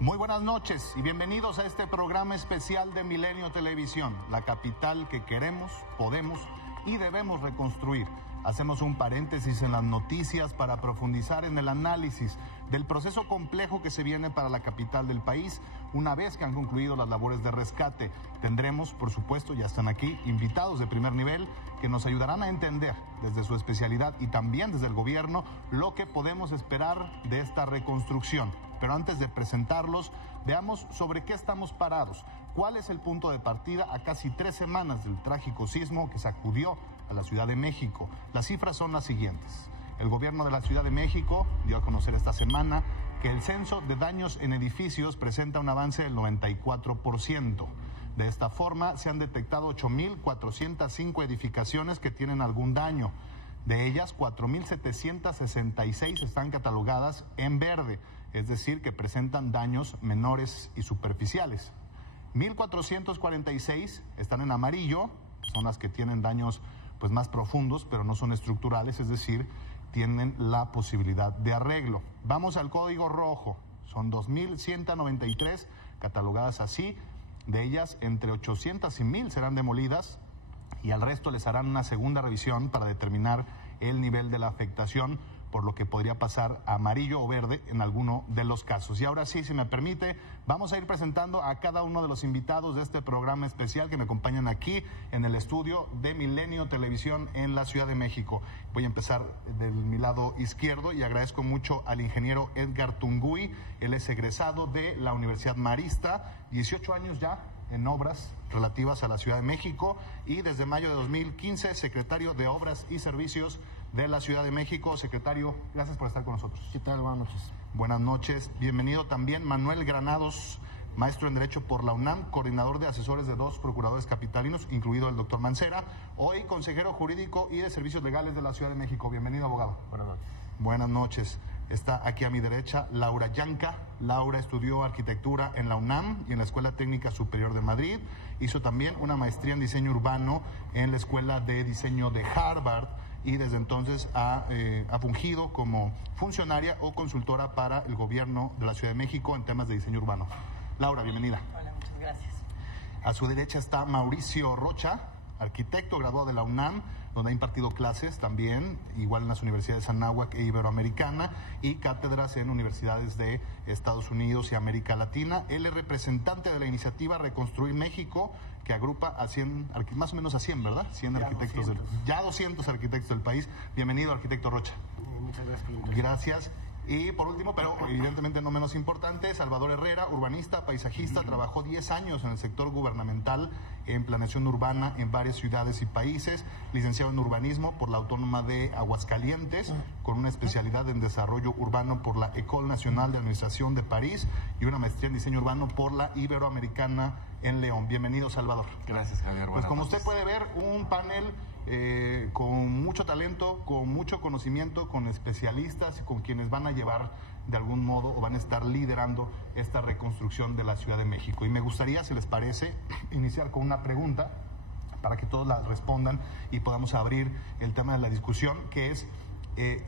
Muy buenas noches y bienvenidos a este programa especial de Milenio Televisión, la capital que queremos, podemos y debemos reconstruir. Hacemos un paréntesis en las noticias para profundizar en el análisis del proceso complejo que se viene para la capital del país una vez que han concluido las labores de rescate. Tendremos, por supuesto, ya están aquí, invitados de primer nivel que nos ayudarán a entender desde su especialidad y también desde el gobierno lo que podemos esperar de esta reconstrucción. Pero antes de presentarlos, veamos sobre qué estamos parados. ¿Cuál es el punto de partida a casi 3 semanas del trágico sismo que sacudió a la Ciudad de México? Las cifras son las siguientes. El gobierno de la Ciudad de México dio a conocer esta semana que el censo de daños en edificios presenta un avance del 94%. De esta forma, se han detectado 8.405 edificaciones que tienen algún daño. De ellas, 4.766 están catalogadas en verde, es decir, que presentan daños menores y superficiales. 1.446 están en amarillo, son las que tienen daños pues más profundos, pero no son estructurales, es decir, tienen la posibilidad de arreglo. Vamos al código rojo, son 2.193 catalogadas así, de ellas entre 800 y 1.000 serán demolidas y al resto les harán una segunda revisión para determinar el nivel de la afectación, por lo que podría pasar a amarillo o verde en alguno de los casos. Y ahora sí, si me permite, vamos a ir presentando a cada uno de los invitados de este programa especial que me acompañan aquí en el estudio de Milenio Televisión en la Ciudad de México. Voy a empezar de mi lado izquierdo y agradezco mucho al ingeniero Edgar Tungui. Él es egresado de la Universidad Marista, 18 años ya en obras relativas a la Ciudad de México y desde mayo de 2015 secretario de Obras y Servicios de la Ciudad de México. Secretario, gracias por estar con nosotros. ¿Qué tal? Buenas noches. Buenas noches. Bienvenido también Manuel Granados, maestro en Derecho por la UNAM, coordinador de asesores de 2 procuradores capitalinos, incluido el doctor Mancera, hoy consejero jurídico y de servicios legales de la Ciudad de México. Bienvenido, abogado. Buenas noches. Buenas noches. Está aquí a mi derecha Laura Yanca. Laura estudió arquitectura en la UNAM y en la Escuela Técnica Superior de Madrid. Hizo también una maestría en diseño urbano en la Escuela de Diseño de Harvard y desde entonces ha fungido como funcionaria o consultora para el gobierno de la Ciudad de México en temas de diseño urbano. Laura, bienvenida. Hola, muchas gracias. A su derecha está Mauricio Rocha, arquitecto graduado de la UNAM, donde ha impartido clases también, igual en las universidades Anáhuac e Iberoamericana, y cátedras en universidades de Estados Unidos y América Latina. Él es representante de la iniciativa Reconstruir México, que agrupa a 100, más o menos a 100, ¿verdad? 100 arquitectos, 200 arquitectos del país. Bienvenido, arquitecto Rocha. Muchas gracias por la invitación. Gracias. Y por último, pero evidentemente no menos importante, Salvador Herrera, urbanista, paisajista, trabajó 10 años en el sector gubernamental en planeación urbana en varias ciudades y países, licenciado en urbanismo por la Autónoma de Aguascalientes, con una especialidad en desarrollo urbano por la École Nationale de Administración de París y una maestría en diseño urbano por la Iberoamericana en León. Bienvenido, Salvador. Gracias, Javier. Pues como usted puede ver, un panel con mucho talento, con mucho conocimiento, con especialistas y con quienes van a llevar de algún modo o van a estar liderando esta reconstrucción de la Ciudad de México. Y me gustaría, si les parece, iniciar con una pregunta para que todos la respondan y podamos abrir el tema de la discusión, que es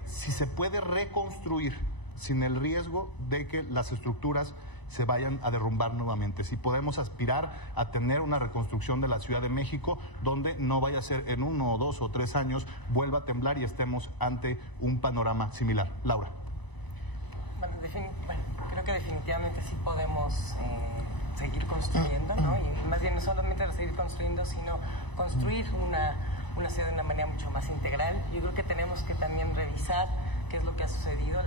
si se puede reconstruir sin el riesgo de que las estructuras se vayan a derrumbar nuevamente. Si podemos aspirar a tener una reconstrucción de la Ciudad de México donde no vaya a ser en 1 o 2 o 3 años vuelva a temblar y estemos ante un panorama similar. Laura. Bueno, creo que definitivamente sí podemos seguir construyendo, ¿no? Y más bien no solamente seguir construyendo, sino construir una ciudad de una manera mucho más integral. Yo creo que tenemos que también revisar qué es lo que ha sucedido.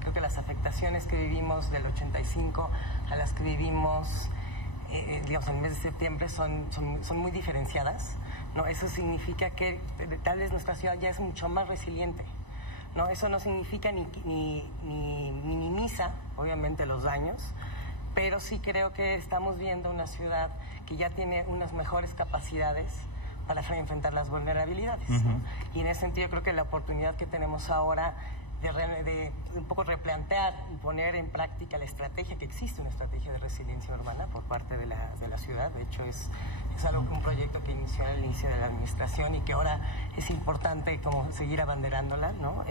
Creo que las afectaciones que vivimos del 85 a las que vivimos, digamos, en el mes de septiembre son muy diferenciadas, ¿no? Eso significa que tal vez nuestra ciudad ya es mucho más resiliente, ¿no? Eso no significa ni minimiza, obviamente, los daños, pero sí creo que estamos viendo una ciudad que ya tiene unas mejores capacidades para enfrentar las vulnerabilidades, ¿no? Y en ese sentido creo que la oportunidad que tenemos ahora de un poco replantear y poner en práctica la estrategia, que existe una estrategia de resiliencia urbana por parte de la ciudad. De hecho, es un proyecto que inició al inicio de la administración y que ahora es importante como seguir abanderándola, ¿no?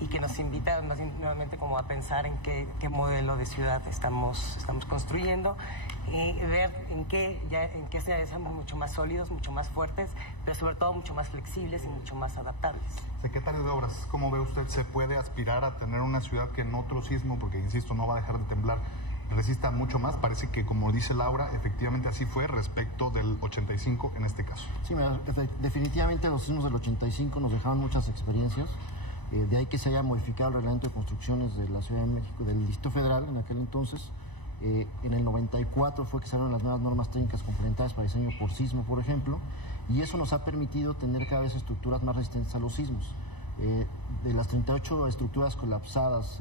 Y que nos invita más nuevamente como a pensar en qué modelo de ciudad estamos construyendo y ver en qué seamos mucho más sólidos, mucho más fuertes, pero sobre todo mucho más flexibles y mucho más adaptables. Secretario de Obras, ¿cómo ve usted? ¿Se puede aspirar a tener una ciudad que en otro sismo, porque insisto, no va a dejar de temblar, resista mucho más? Parece que, como dice Laura, efectivamente así fue respecto del 85 en este caso. Sí, mira, definitivamente los sismos del 85 nos dejaron muchas experiencias. De ahí que se haya modificado el reglamento de construcciones de la Ciudad de México, del Distrito Federal en aquel entonces. En el 94 fue que salieron las nuevas normas técnicas complementarias para diseño por sismo, por ejemplo, y eso nos ha permitido tener cada vez estructuras más resistentes a los sismos. De las 38 estructuras colapsadas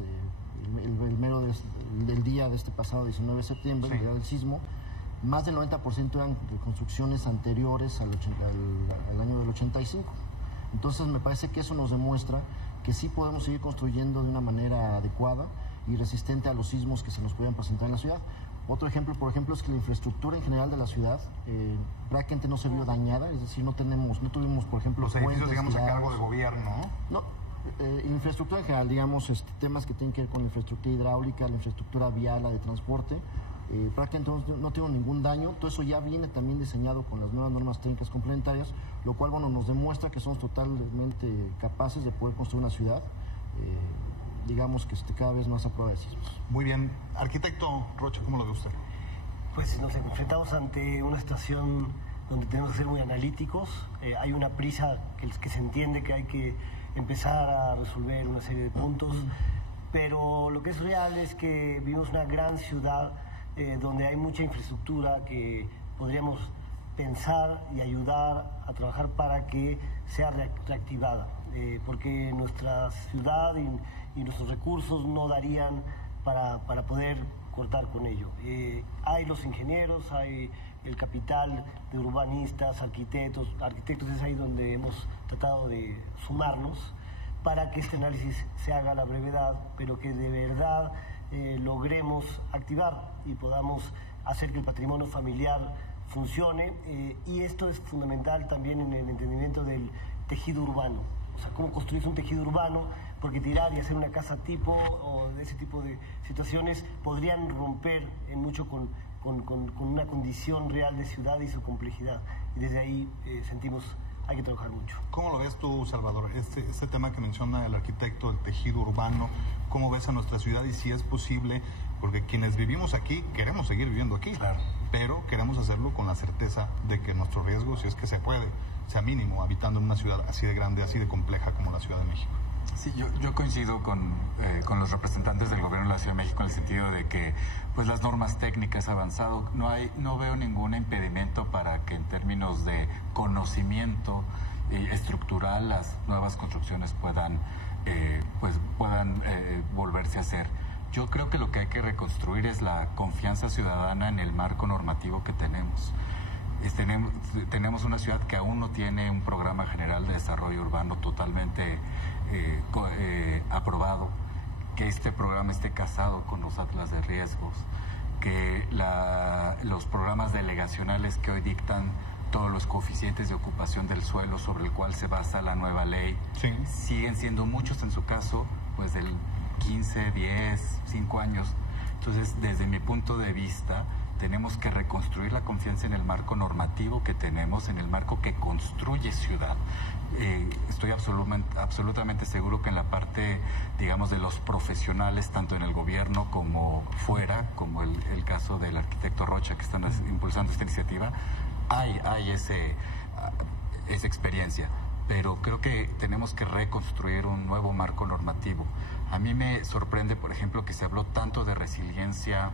el mero del día de este pasado 19 de septiembre, el día del sismo, más del 90% eran de construcciones anteriores al año del 85. Entonces me parece que eso nos demuestra que sí podemos seguir construyendo de una manera adecuada y resistente a los sismos que se nos pueden presentar en la ciudad. Otro ejemplo, por ejemplo, es que la infraestructura en general de la ciudad prácticamente no se vio dañada, es decir, no tuvimos, por ejemplo, los edificios, puentes, digamos, a cargo de gobierno, ¿no? Infraestructura en general, digamos, temas que tienen que ver con la infraestructura hidráulica, la infraestructura vial, la de transporte, prácticamente no tuvimos ningún daño. Todo eso ya viene también diseñado con las nuevas normas técnicas complementarias, lo cual, bueno, nos demuestra que somos totalmente capaces de poder construir una ciudad digamos que cada vez más a prueba de sismos. Muy bien. Arquitecto Rocha, ¿cómo lo ve usted? Pues nos enfrentamos ante una situación donde tenemos que ser muy analíticos. Hay una prisa que se entiende que hay que empezar a resolver una serie de puntos, pero lo que es real es que vivimos una gran ciudad donde hay mucha infraestructura que podríamos pensar y ayudar a trabajar para que sea reactivada, porque nuestra ciudad y nuestros recursos no darían para poder cortar con ello. Hay los ingenieros, hay el capital de urbanistas, arquitectos es ahí donde hemos tratado de sumarnos para que este análisis se haga a la brevedad, pero que de verdad logremos activar y podamos hacer que el patrimonio familiar funcione, y esto es fundamental también en el entendimiento del tejido urbano, o sea, cómo construir un tejido urbano, porque tirar y hacer una casa tipo o de ese tipo de situaciones podrían romper en mucho con una condición real de ciudad y su complejidad, y desde ahí sentimos hay que trabajar mucho. ¿Cómo lo ves tú, Salvador? Este tema que menciona el arquitecto, el tejido urbano, ¿cómo ves a nuestra ciudad y si es posible? Porque quienes vivimos aquí queremos seguir viviendo aquí, claro, pero queremos hacerlo con la certeza de que nuestro riesgo, si es que se puede, sea mínimo, habitando en una ciudad así de grande, así de compleja como la Ciudad de México. Sí, yo coincido con los representantes del gobierno de la Ciudad de México en el sentido de que pues las normas técnicas avanzado, no veo ningún impedimento para que en términos de conocimiento estructural las nuevas construcciones puedan volverse a hacer. Yo creo que lo que hay que reconstruir es la confianza ciudadana en el marco normativo que tenemos. Tenemos una ciudad que aún no tiene un programa general de desarrollo urbano totalmente aprobado, que este programa esté casado con los atlas de riesgos, que los programas delegacionales que hoy dictan todos los coeficientes de ocupación del suelo sobre el cual se basa la nueva ley, sí, siguen siendo muchos en su caso, pues del 15, 10, 5 años. Entonces, desde mi punto de vista, tenemos que reconstruir la confianza en el marco normativo que tenemos, en el marco que construye ciudad. Estoy absolutamente seguro que en la parte, digamos, de los profesionales, tanto en el gobierno como fuera, como el caso del arquitecto Rocha, que están impulsando esta iniciativa, hay esa experiencia. Pero creo que tenemos que reconstruir un nuevo marco normativo. A mí me sorprende, por ejemplo, que se habló tanto de resiliencia.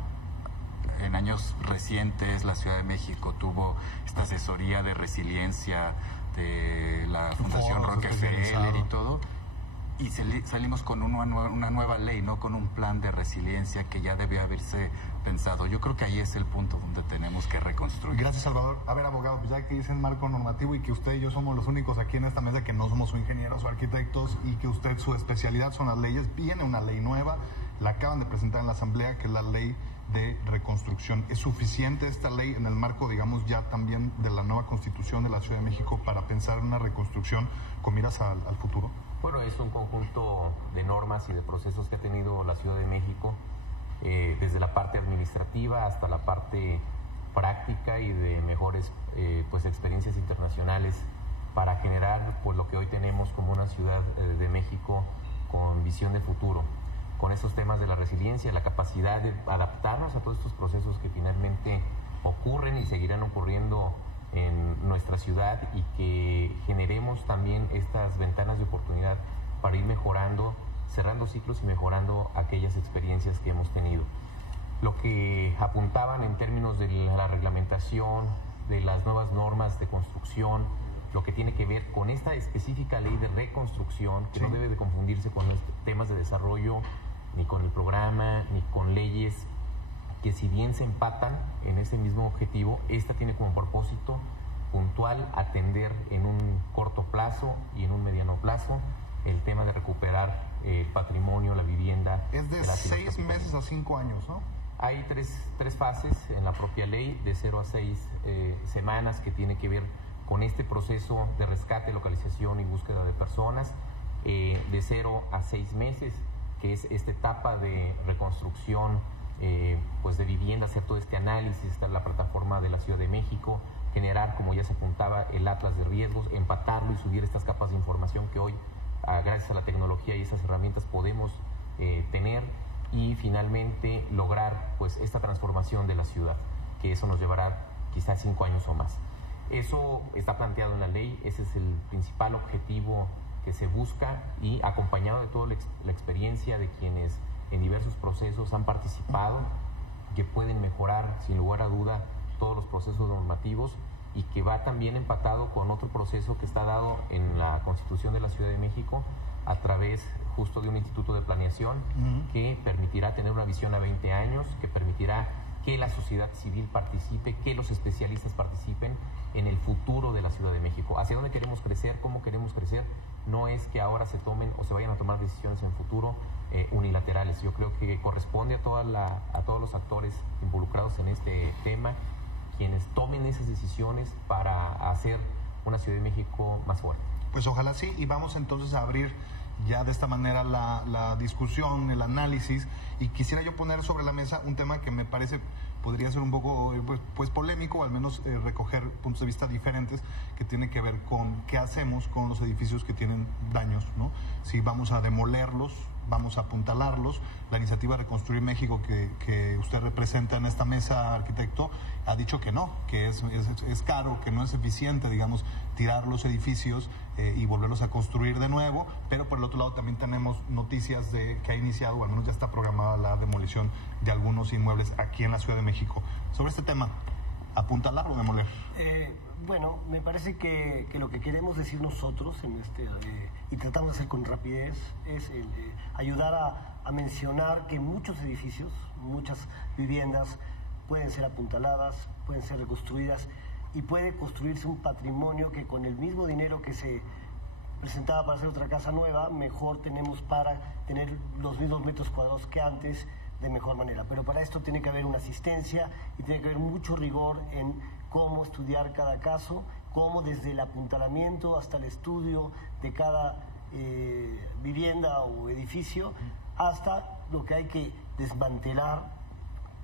En años recientes la Ciudad de México tuvo esta asesoría de resiliencia de la Fundación Rockefeller y todo, y salimos con una nueva ley, ¿no? Con un plan de resiliencia que ya debe haberse pensado. Yo creo que ahí es el punto donde tenemos que reconstruir. Gracias, Salvador. A ver, abogado, pues ya que dicen marco normativo y que usted y yo somos los únicos aquí en esta mesa que no somos ingenieros o arquitectos y que usted, su especialidad son las leyes, viene una ley nueva, la acaban de presentar en la Asamblea, que es la ley de reconstrucción. ¿Es suficiente esta ley en el marco, digamos, ya también de la nueva Constitución de la Ciudad de México para pensar en una reconstrucción con miras al futuro? Bueno, es un conjunto de normas y de procesos que ha tenido la Ciudad de México, desde la parte administrativa hasta la parte práctica y de mejores pues experiencias internacionales para generar pues lo que hoy tenemos como una Ciudad de México con visión de futuro, con estos temas de la resiliencia, la capacidad de adaptarnos a todos estos procesos que finalmente ocurren y seguirán ocurriendo en nuestra ciudad, y que generemos también estas ventanas de oportunidad para ir mejorando, cerrando ciclos y mejorando aquellas experiencias que hemos tenido. Lo que apuntaban en términos de la reglamentación, de las nuevas normas de construcción, lo que tiene que ver con esta específica ley de reconstrucción, que no debe de confundirse con temas de desarrollo, ni con el programa, ni con leyes que si bien se empatan en ese mismo objetivo, esta tiene como propósito puntual atender en un corto plazo y en un mediano plazo el tema de recuperar el patrimonio, la vivienda. Es de 6 meses a 5 años, ¿no? Hay tres fases en la propia ley, de 0 a 6 semanas, que tiene que ver con este proceso de rescate, localización y búsqueda de personas, de 0 a 6 meses, que es esta etapa de reconstrucción pues de vivienda, hacer todo este análisis, estar en la plataforma de la Ciudad de México, generar, como ya se apuntaba, el atlas de riesgos, empatarlo y subir estas capas de información que hoy, gracias a la tecnología y esas herramientas, podemos tener, y finalmente lograr pues esta transformación de la ciudad, que eso nos llevará quizás 5 años o más. Eso está planteado en la ley, ese es el principal objetivo que se busca, y acompañado de toda la experiencia de quienes en diversos procesos han participado, que pueden mejorar sin lugar a duda todos los procesos normativos, y que va también empatado con otro proceso que está dado en la Constitución de la Ciudad de México a través justo de un instituto de planeación que permitirá tener una visión a 20 años, que permitirá que la sociedad civil participe, que los especialistas participen en el futuro de la Ciudad de México. ¿Hacia dónde queremos crecer? ¿Cómo queremos crecer? No es que ahora se tomen o se vayan a tomar decisiones en futuro unilaterales. Yo creo que corresponde a todos los actores involucrados en este tema, quienes tomen esas decisiones para hacer una Ciudad de México más fuerte. Pues ojalá sí, y vamos entonces a abrir ya de esta manera la discusión, el análisis, y quisiera yo poner sobre la mesa un tema que me parece podría ser un poco pues polémico, o al menos recoger puntos de vista diferentes, que tiene que ver con qué hacemos con los edificios que tienen daños, ¿no? Si vamos a demolerlos, vamos a apuntalarlos. La iniciativa Reconstruir México que usted representa en esta mesa, arquitecto, ha dicho que no, que es caro, que no es eficiente, digamos, tirar los edificios y volverlos a construir de nuevo, pero por el otro lado también tenemos noticias de que ha iniciado, o al menos ya está programada, la demolición de algunos inmuebles aquí en la Ciudad de México. Sobre este tema, ¿apuntalar o demoler? Bueno, me parece que lo que queremos decir nosotros y tratamos de hacer con rapidez es ayudar a mencionar que muchos edificios, muchas viviendas pueden ser apuntaladas, pueden ser reconstruidas, y puede construirse un patrimonio que con el mismo dinero que se presentaba para hacer otra casa nueva, mejor tenemos para tener los mismos metros cuadrados que antes de mejor manera. Pero para esto tiene que haber una asistencia y tiene que haber mucho rigor en cómo estudiar cada caso, cómo desde el apuntalamiento hasta el estudio de cada vivienda o edificio, hasta lo que hay que desmantelar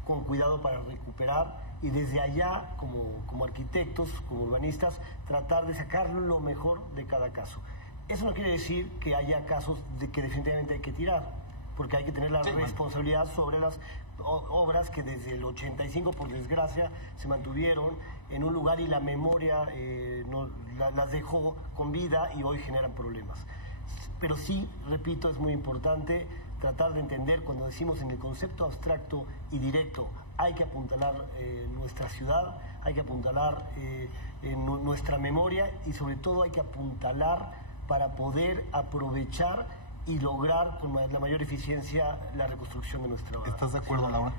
con cuidado para recuperar, y desde allá, como arquitectos, como urbanistas, tratar de sacar lo mejor de cada caso. Eso no quiere decir que haya casos que definitivamente hay que tirar, porque hay que tener la responsabilidad sobre las obras que desde el 85, por desgracia, se mantuvieron en un lugar y la memoria las dejó con vida y hoy generan problemas. Pero sí, repito, es muy importante tratar de entender cuando decimos en el concepto abstracto y directo, hay que apuntalar nuestra ciudad, hay que apuntalar nuestra memoria, y sobre todo hay que apuntalar para poder aprovechar y lograr con la mayor eficiencia la reconstrucción de nuestra... ¿Estás de acuerdo, Laura?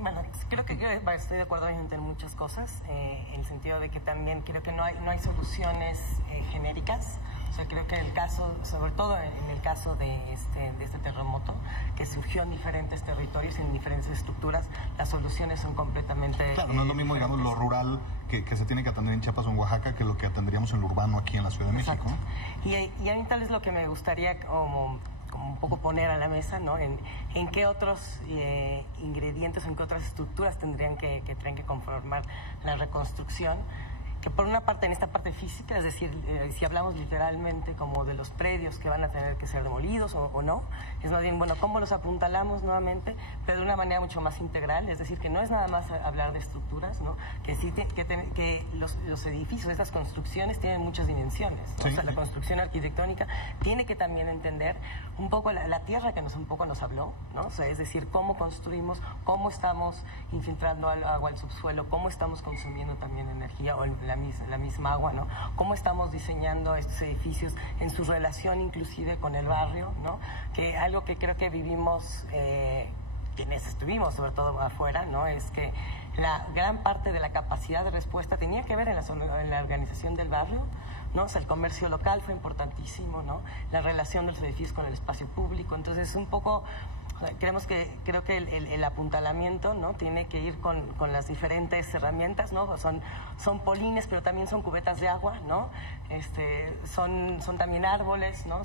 Bueno, creo que estoy de acuerdo en muchas cosas, en el sentido de que también creo que no hay soluciones genéricas. O sea, creo que en el caso, sobre todo en el caso de este terremoto, que surgió en diferentes territorios, en diferentes estructuras, las soluciones son completamente... Claro, no es lo mismo, digamos, lo rural que se tiene que atender en Chiapas o en Oaxaca que lo que atenderíamos en lo urbano aquí en la Ciudad de México. Exacto. Y a mí tal vez lo que me gustaría como un poco poner a la mesa, ¿no? En qué otros ingredientes, en qué otras estructuras tendrían que conformar la reconstrucción. Que por una parte, en esta parte física, es decir, si hablamos literalmente como de los predios que van a tener que ser demolidos o no, es más bien, bueno, cómo los apuntalamos nuevamente, pero de una manera mucho más integral, es decir, que no es nada más hablar de estructuras, ¿no? Que sí que los edificios, estas construcciones tienen muchas dimensiones, ¿no? Sí, o sea, la construcción arquitectónica tiene que también entender un poco la tierra que un poco nos habló, ¿no? O sea, es decir, cómo construimos, cómo estamos infiltrando agua al subsuelo, cómo estamos consumiendo también energía o la misma agua, ¿no? Cómo estamos diseñando estos edificios en su relación inclusive con el barrio, ¿no? Que algo que creo que vivimos, quienes estuvimos sobre todo afuera, ¿no? Es que la gran parte de la capacidad de respuesta tenía que ver en la organización del barrio, ¿no? O sea, el comercio local fue importantísimo, ¿no? La relación de los edificios con el espacio público. Entonces, un poco, creo que el apuntalamiento, ¿no? Tiene que ir con las diferentes herramientas, ¿no? Son polines, pero también son cubetas de agua, ¿no? Son también árboles, ¿no?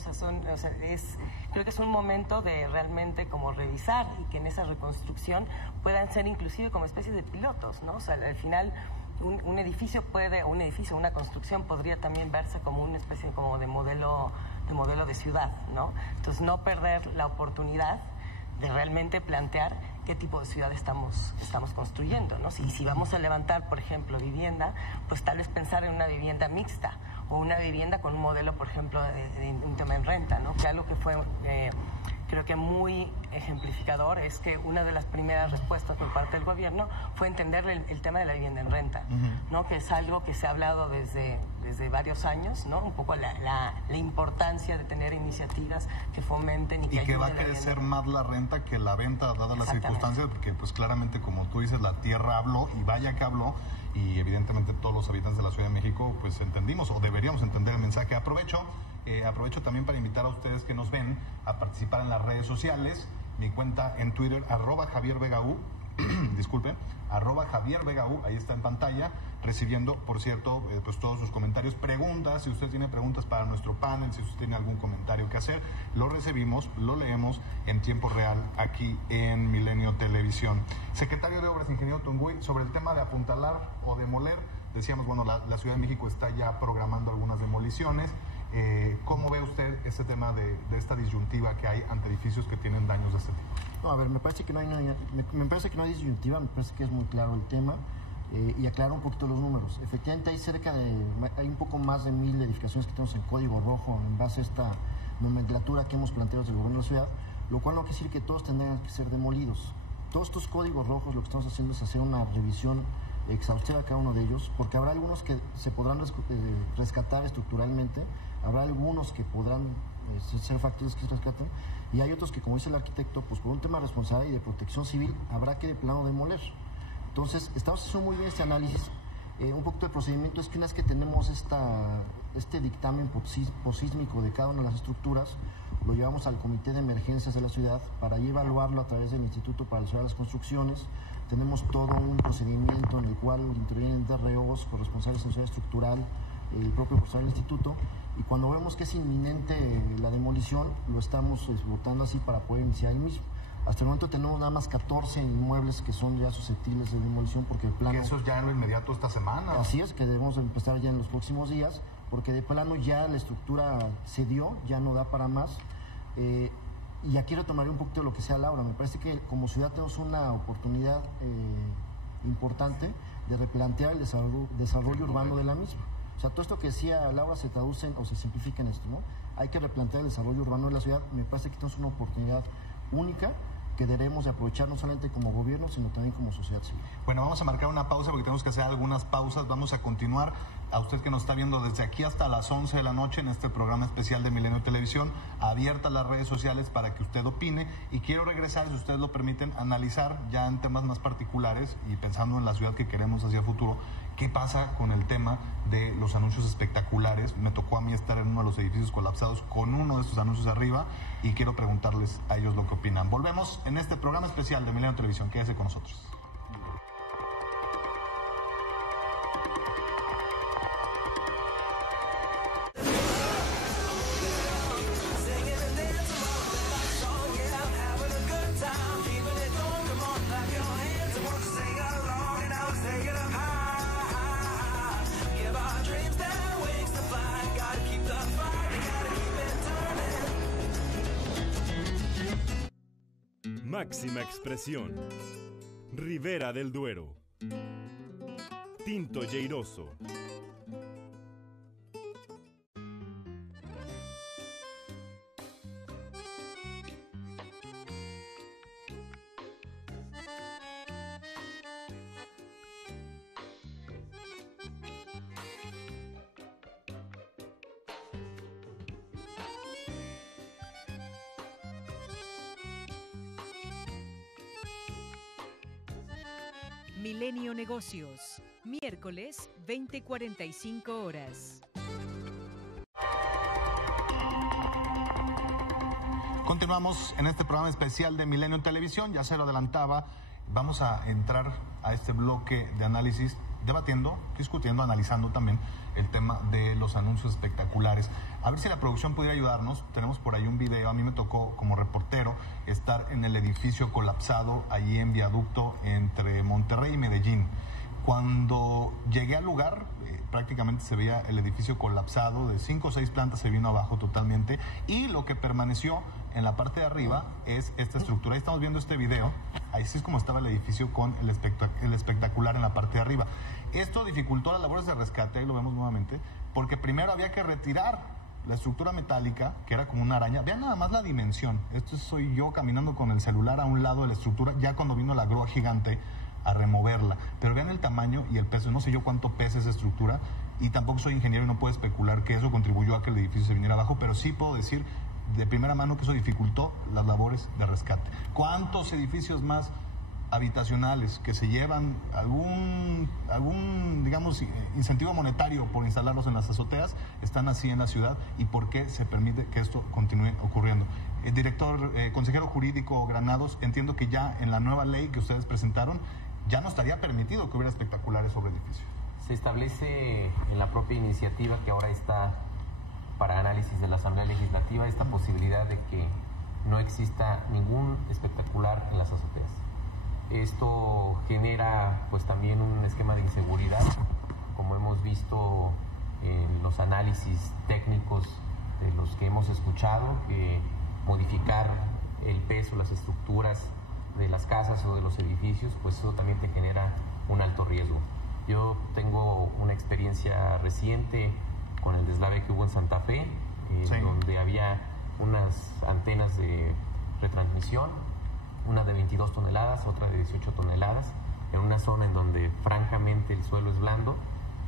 Creo que es un momento de realmente como revisar y que en esa reconstrucción puedan ser inclusive como especies de pilotos, ¿no? O sea, al final un edificio una construcción podría también verse como una especie como de modelo de ciudad, ¿no? Entonces no perder la oportunidad de realmente plantear qué tipo de ciudad estamos construyendo, ¿no? Si vamos a levantar, por ejemplo, vivienda, pues tal vez pensar en una vivienda mixta o una vivienda con un modelo, por ejemplo, de un tema en renta, ¿no? Que algo que fue, creo que muy ejemplificador es que una de las primeras respuestas por parte del gobierno fue entender el tema de la vivienda en renta, ¿no? Que es algo que se ha hablado desde varios años, ¿no? Un poco la importancia de tener iniciativas que fomenten y que va a crecer más la renta que la venta, dadas las circunstancias, porque pues claramente, como tú dices, la tierra habló y vaya que habló, y evidentemente todos los habitantes de la Ciudad de México pues entendimos o deberíamos entender el mensaje. Aprovecho también para invitar a ustedes que nos ven a participar en las redes sociales. Mi cuenta en Twitter, @JavierVegaU, disculpen, @JavierVegaU, ahí está en pantalla, recibiendo, por cierto, pues todos sus comentarios, preguntas. Si usted tiene preguntas para nuestro panel, si usted tiene algún comentario que hacer, lo recibimos, lo leemos en tiempo real aquí en Milenio Televisión. Secretario de Obras, ingeniero Tungui, sobre el tema de apuntalar o demoler, decíamos, bueno, la Ciudad de México está ya programando algunas demoliciones. ¿Cómo ve usted este tema de esta disyuntiva que hay ante edificios que tienen daños de este tipo? No, a ver, me parece que no hay disyuntiva, me parece que es muy claro el tema. Y aclarar un poquito los números. Efectivamente hay un poco más de 1000 edificaciones que tenemos en código rojo en base a esta nomenclatura que hemos planteado desde el gobierno de la ciudad, lo cual no quiere decir que todos tendrán que ser demolidos. Todos estos códigos rojos lo que estamos haciendo es hacer una revisión exhaustiva de cada uno de ellos, porque habrá algunos que se podrán rescatar estructuralmente, habrá algunos que podrán ser factores que se rescaten, y hay otros que, como dice el arquitecto, pues por un tema de responsabilidad y de protección civil habrá que de plano demoler. Entonces, estamos haciendo muy bien este análisis. Un poquito de procedimiento es que una vez que tenemos este dictamen posísmico de cada una de las estructuras, lo llevamos al Comité de Emergencias de la ciudad para ahí evaluarlo a través del Instituto para la las Construcciones. Tenemos todo un procedimiento en el cual intervienen DROs, corresponsables de seguridad estructural, el propio personal del instituto, y cuando vemos que es inminente la demolición, lo estamos votando así para poder iniciar el mismo. Hasta el momento tenemos nada más 14 inmuebles que son ya susceptibles de demolición porque el plano... Que eso es ya en lo inmediato esta semana. Así es, que debemos empezar ya en los próximos días, porque de plano ya la estructura se dio, ya no da para más. Y aquí retomaré un poquito de lo que sea Laura. Me parece que como ciudad tenemos una oportunidad importante de replantear el desarrollo urbano de la misma. O sea, todo esto que decía Laura se traduce o se simplifica en esto, ¿no? Hay que replantear el desarrollo urbano de la ciudad. Me parece que tenemos una oportunidad única que debemos de aprovechar no solamente como gobierno, sino también como sociedad civil. Bueno, vamos a marcar una pausa porque tenemos que hacer algunas pausas. Vamos a continuar. A usted que nos está viendo desde aquí hasta las 11 de la noche en este programa especial de Milenio Televisión, abiertas las redes sociales para que usted opine. Y quiero regresar, si ustedes lo permiten, analizar ya en temas más particulares y pensando en la ciudad que queremos hacia el futuro, qué pasa con el tema de los anuncios espectaculares. Me tocó a mí estar en uno de los edificios colapsados con uno de estos anuncios arriba y quiero preguntarles a ellos lo que opinan. Volvemos en este programa especial de Milenio Televisión. Quédese con nosotros. Máxima expresión. Ribera del Duero. Tinto Lleiroso. Milenio Negocios, miércoles 20:45 horas. Continuamos en este programa especial de Milenio Televisión, ya se lo adelantaba, vamos a entrar a este bloque de análisis, debatiendo, discutiendo, analizando también el tema de los anuncios espectaculares. A ver si la producción pudiera ayudarnos, tenemos por ahí un video, a mí me tocó como reportero estar en el edificio colapsado allí en Viaducto entre Monterrey y Medellín. Cuando llegué al lugar, prácticamente se veía el edificio colapsado, de 5 o 6 plantas se vino abajo totalmente, y lo que permaneció en la parte de arriba es esta estructura. Ahí estamos viendo este video, ahí sí es como estaba el edificio con el espectacular en la parte de arriba. Esto dificultó las labores de rescate, ahí lo vemos nuevamente, porque primero había que retirar la estructura metálica, que era como una araña. Vean nada más la dimensión. Esto soy yo caminando con el celular a un lado de la estructura, ya cuando vino la grúa gigante a removerla. Pero vean el tamaño y el peso. No sé yo cuánto pesa esa estructura y tampoco soy ingeniero y no puedo especular que eso contribuyó a que el edificio se viniera abajo, pero sí puedo decir de primera mano que eso dificultó las labores de rescate. ¿Cuántos edificios más habitacionales que se llevan algún digamos, incentivo monetario por instalarlos en las azoteas están así en la ciudad y por qué se permite que esto continúe ocurriendo? El consejero jurídico Granados, entiendo que ya en la nueva ley que ustedes presentaron ya no estaría permitido que hubiera espectaculares sobre edificios. Se establece en la propia iniciativa que ahora está para análisis de la Asamblea Legislativa esta posibilidad de que no exista ningún espectacular en las azoteas. Esto genera pues también un esquema de inseguridad, como hemos visto en los análisis técnicos de los que hemos escuchado, que modificar el peso, las estructuras de las casas o de los edificios, pues eso también te genera un alto riesgo. Yo tengo una experiencia reciente con el deslave que hubo en Santa Fe, sí, donde había unas antenas de retransmisión, una de 22 toneladas, otra de 18 toneladas, en una zona en donde francamente el suelo es blando,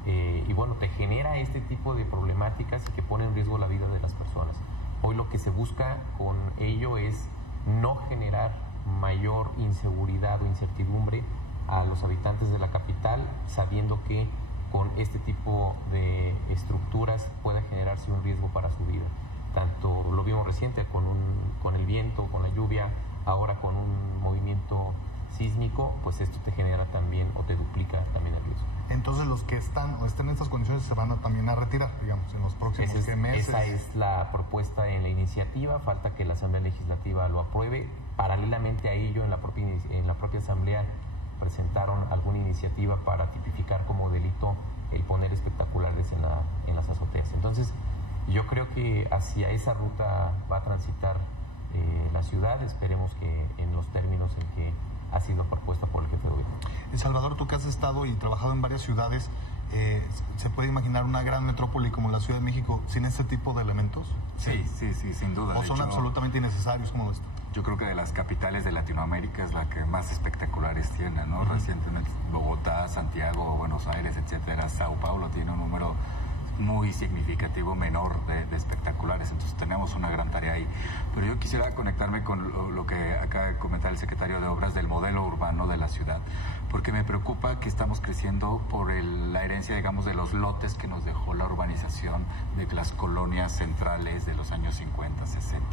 y bueno, te genera este tipo de problemáticas y que pone en riesgo la vida de las personas. Hoy lo que se busca con ello es no generar mayor inseguridad o incertidumbre a los habitantes de la capital, sabiendo que con este tipo de estructuras puede generarse un riesgo para su vida. Tanto lo vimos reciente con el viento, con la lluvia, ahora con un movimiento sísmico, pues esto te genera también o te duplica también el riesgo. Entonces los que están o estén en estas condiciones se van también a retirar, digamos, en los próximos meses. Esa es la propuesta en la iniciativa, falta que la Asamblea Legislativa lo apruebe. Paralelamente a ello, en la propia Asamblea presentaron alguna iniciativa para tipificar como delito el poner espectaculares en las azoteas. Entonces, yo creo que hacia esa ruta va a transitar la ciudad, esperemos que en los términos en que ha sido propuesta por el jefe de gobierno. Salvador, tú que has estado y trabajado en varias ciudades, ¿se puede imaginar una gran metrópoli como la Ciudad de México sin este tipo de elementos? Sí, sin duda. ¿O son absolutamente innecesarios? ¿Cómo ves? yo creo que de las capitales de Latinoamérica es la que más espectaculares tiene, ¿no? Recientemente Bogotá, Santiago, Buenos Aires, etcétera, Sao Paulo tiene un número muy significativo menor de espectaculares, entonces tenemos una gran tarea ahí. Pero yo quisiera conectarme con lo que acaba de comentar el secretario de Obras del modelo urbano de la ciudad, porque me preocupa que estamos creciendo por la herencia, digamos, de los lotes que nos dejó la urbanización de las colonias centrales de los años 50, 60.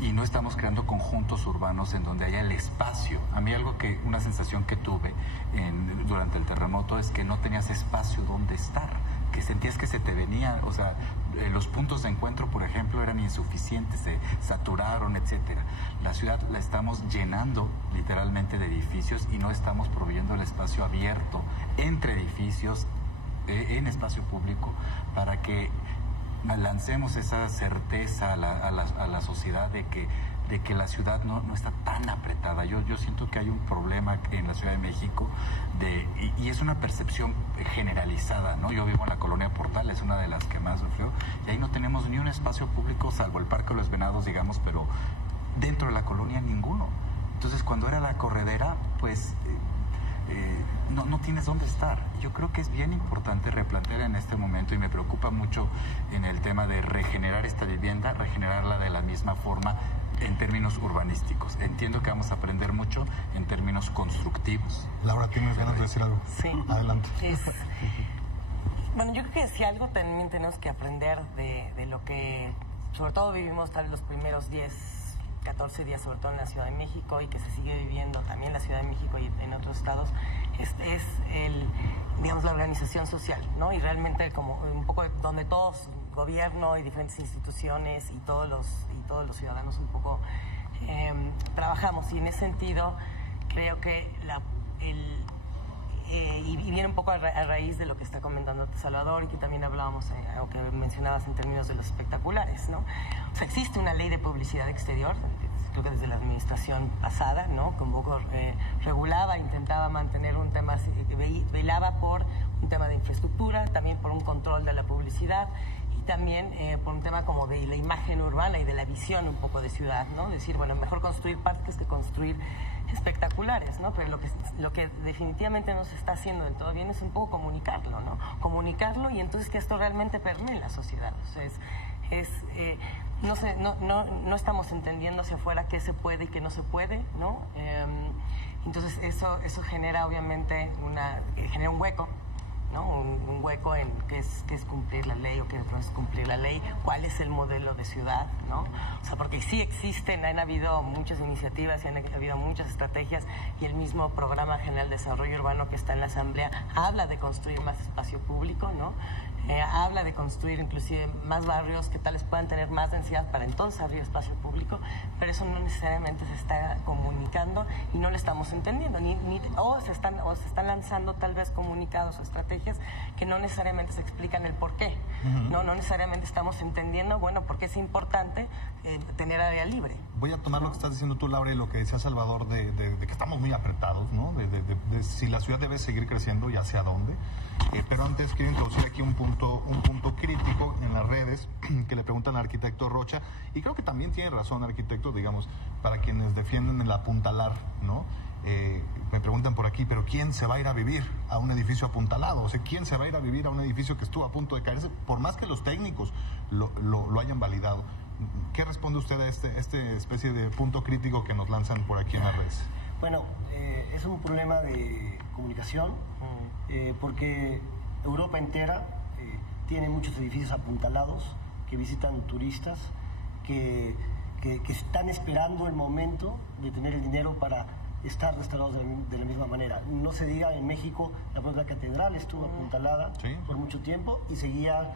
Y no estamos creando conjuntos urbanos en donde haya el espacio. A mí una sensación que tuve durante el terremoto es que no tenías espacio donde estar, que sentías que se te venía, o sea, los puntos de encuentro, por ejemplo, eran insuficientes, se saturaron, etcétera. La ciudad la estamos llenando literalmente de edificios y no estamos proveyendo el espacio abierto entre edificios, en espacio público, para que lancemos esa certeza a la sociedad de que la ciudad no está tan apretada. Yo siento que hay un problema en la Ciudad de México y es una percepción generalizada, ¿no? Yo vivo en la colonia Portal, es una de las que más sufrió, y ahí no tenemos ni un espacio público, salvo el Parque de los Venados, digamos, pero dentro de la colonia ninguno. Entonces, cuando era la corredera, pues no tienes dónde estar. Yo creo que es bien importante replantear en este momento, y me preocupa mucho en el tema de regenerar esta vivienda, regenerarla de la misma forma en términos urbanísticos. Entiendo que vamos a aprender mucho en términos constructivos. Laura, ¿tienes ganas de decir algo? Sí. Adelante. Bueno, yo creo que si algo también tenemos que aprender de lo que, sobre todo vivimos tal vez los primeros 14 días, sobre todo en la Ciudad de México, y que se sigue viviendo también en la Ciudad de México y en otros estados, es digamos, la organización social, ¿no? Y realmente como un poco donde todos, gobierno y diferentes instituciones y todos los ciudadanos un poco trabajamos. Y en ese sentido creo que y viene un poco a raíz de lo que está comentando Salvador, y que también hablábamos, o que mencionabas en términos de los espectaculares, ¿no? O sea, existe una ley de publicidad exterior, creo que desde la administración pasada, ¿no? Que un poco regulaba, intentaba mantener un tema, velaba por un tema de infraestructura, también por un control de la publicidad, y también por un tema como de la imagen urbana y de la visión un poco de ciudad, ¿no? Decir, bueno, mejor construir parques que construir espectaculares, ¿no? Pero lo que definitivamente no se está haciendo del todo bien es un poco comunicarlo, ¿no? Comunicarlo, y entonces que esto realmente permee en la sociedad. O sea, no estamos entendiendo hacia afuera qué se puede y qué no se puede, ¿no? Entonces eso genera obviamente genera un hueco, ¿no? Un hueco en qué es cumplir la ley o qué no es cumplir la ley, cuál es el modelo de ciudad, ¿no? O sea, porque sí han habido muchas iniciativas y han habido muchas estrategias, y el mismo Programa General de Desarrollo Urbano que está en la Asamblea habla de construir más espacio público, ¿no? Habla de construir inclusive más barrios que tales puedan tener más densidad para entonces abrir espacio público, pero eso no necesariamente se está comunicando y no lo estamos entendiendo, o se están lanzando tal vez comunicados o estrategias que no necesariamente se explican el por qué. No necesariamente estamos entendiendo, bueno, por qué es importante tener área libre. Voy a tomar lo que estás diciendo tú, Laura, y lo que decía Salvador de que estamos muy apretados, ¿no? De si la ciudad debe seguir creciendo y hacia dónde. Pero antes quiero introducir aquí un punto crítico en las redes que le preguntan al arquitecto Rocha, y creo que también tiene razón, arquitecto, digamos, para quienes defienden el apuntalar, ¿no? Me preguntan por aquí, pero ¿quién se va a ir a vivir a un edificio apuntalado? O sea, ¿quién se va a ir a vivir a un edificio que estuvo a punto de caerse, por más que los técnicos lo hayan validado? ¿Qué responde usted a este especie de punto crítico que nos lanzan por aquí en las redes? Bueno, es un problema de comunicación, porque Europa entera tiene muchos edificios apuntalados que visitan turistas, que están esperando el momento de tener el dinero para estar restaurados de la misma manera. No se diga, en México la propia catedral estuvo apuntalada por mucho tiempo y seguía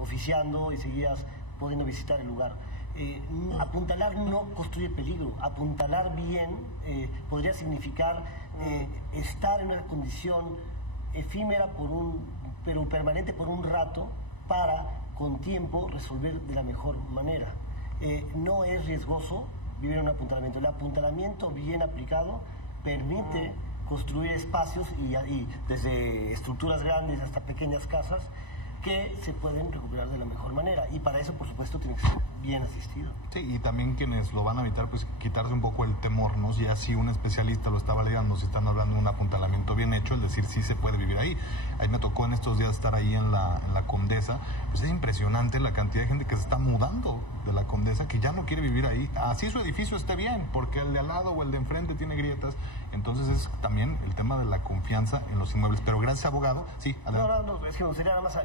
oficiando y seguías pudiendo visitar el lugar. Apuntalar no construye peligro. Apuntalar bien podría significar estar en una condición efímera pero permanente por un rato, para con tiempo resolver de la mejor manera. No es riesgoso vivir en un apuntalamiento. El apuntalamiento bien aplicado permite construir espacios y desde estructuras grandes hasta pequeñas casas que se pueden recuperar de la mejor manera. Y para eso, por supuesto, tiene que ser bien asistido. Sí, y también quienes lo van a evitar, pues quitarse un poco el temor, ¿no? Ya si un especialista lo está validando, si están hablando de un apuntalamiento bien hecho, el decir sí se puede vivir ahí. Ahí me tocó en estos días estar ahí en la Condesa, pues es impresionante la cantidad de gente que se está mudando de la Condesa, que ya no quiere vivir ahí. Así su edificio esté bien, porque el de al lado o el de enfrente tiene grietas. Entonces es también el tema de la confianza en los inmuebles. Pero gracias, abogado. Sí, adelante. No, es que me gustaría nada más...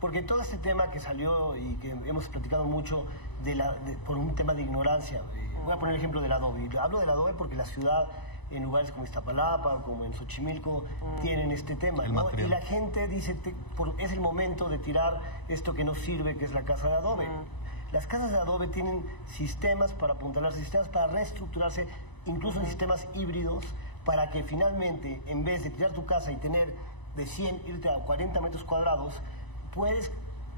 Porque todo este tema que salió y que hemos platicado mucho por un tema de ignorancia, voy a poner el ejemplo del adobe. Hablo del adobe porque la ciudad, en lugares como Iztapalapa, como en Xochimilco, tienen este tema, ¿no? Y la gente dice, es el momento de tirar esto que no sirve, que es la casa de adobe. Las casas de adobe tienen sistemas para apuntalarse, sistemas para reestructurarse, incluso en sistemas híbridos, para que finalmente, en vez de tirar tu casa y tener de 100, irte a 40 metros cuadrados, puedes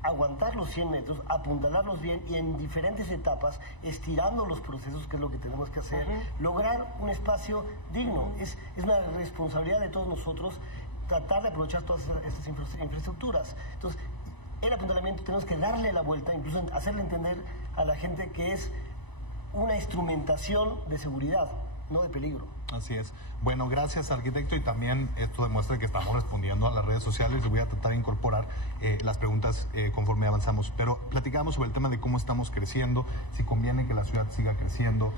aguantar los 100 metros, apuntalarlos bien y en diferentes etapas, estirando los procesos, que es lo que tenemos que hacer, lograr un espacio digno. Es una responsabilidad de todos nosotros tratar de aprovechar todas estas infraestructuras. Entonces, el apuntalamiento tenemos que darle la vuelta, incluso hacerle entender a la gente que es una instrumentación de seguridad, no de peligro. Así es. Bueno, gracias, arquitecto, y también esto demuestra que estamos respondiendo a las redes sociales y voy a tratar de incorporar las preguntas conforme avanzamos. Pero platicamos sobre el tema de cómo estamos creciendo, si conviene que la ciudad siga creciendo,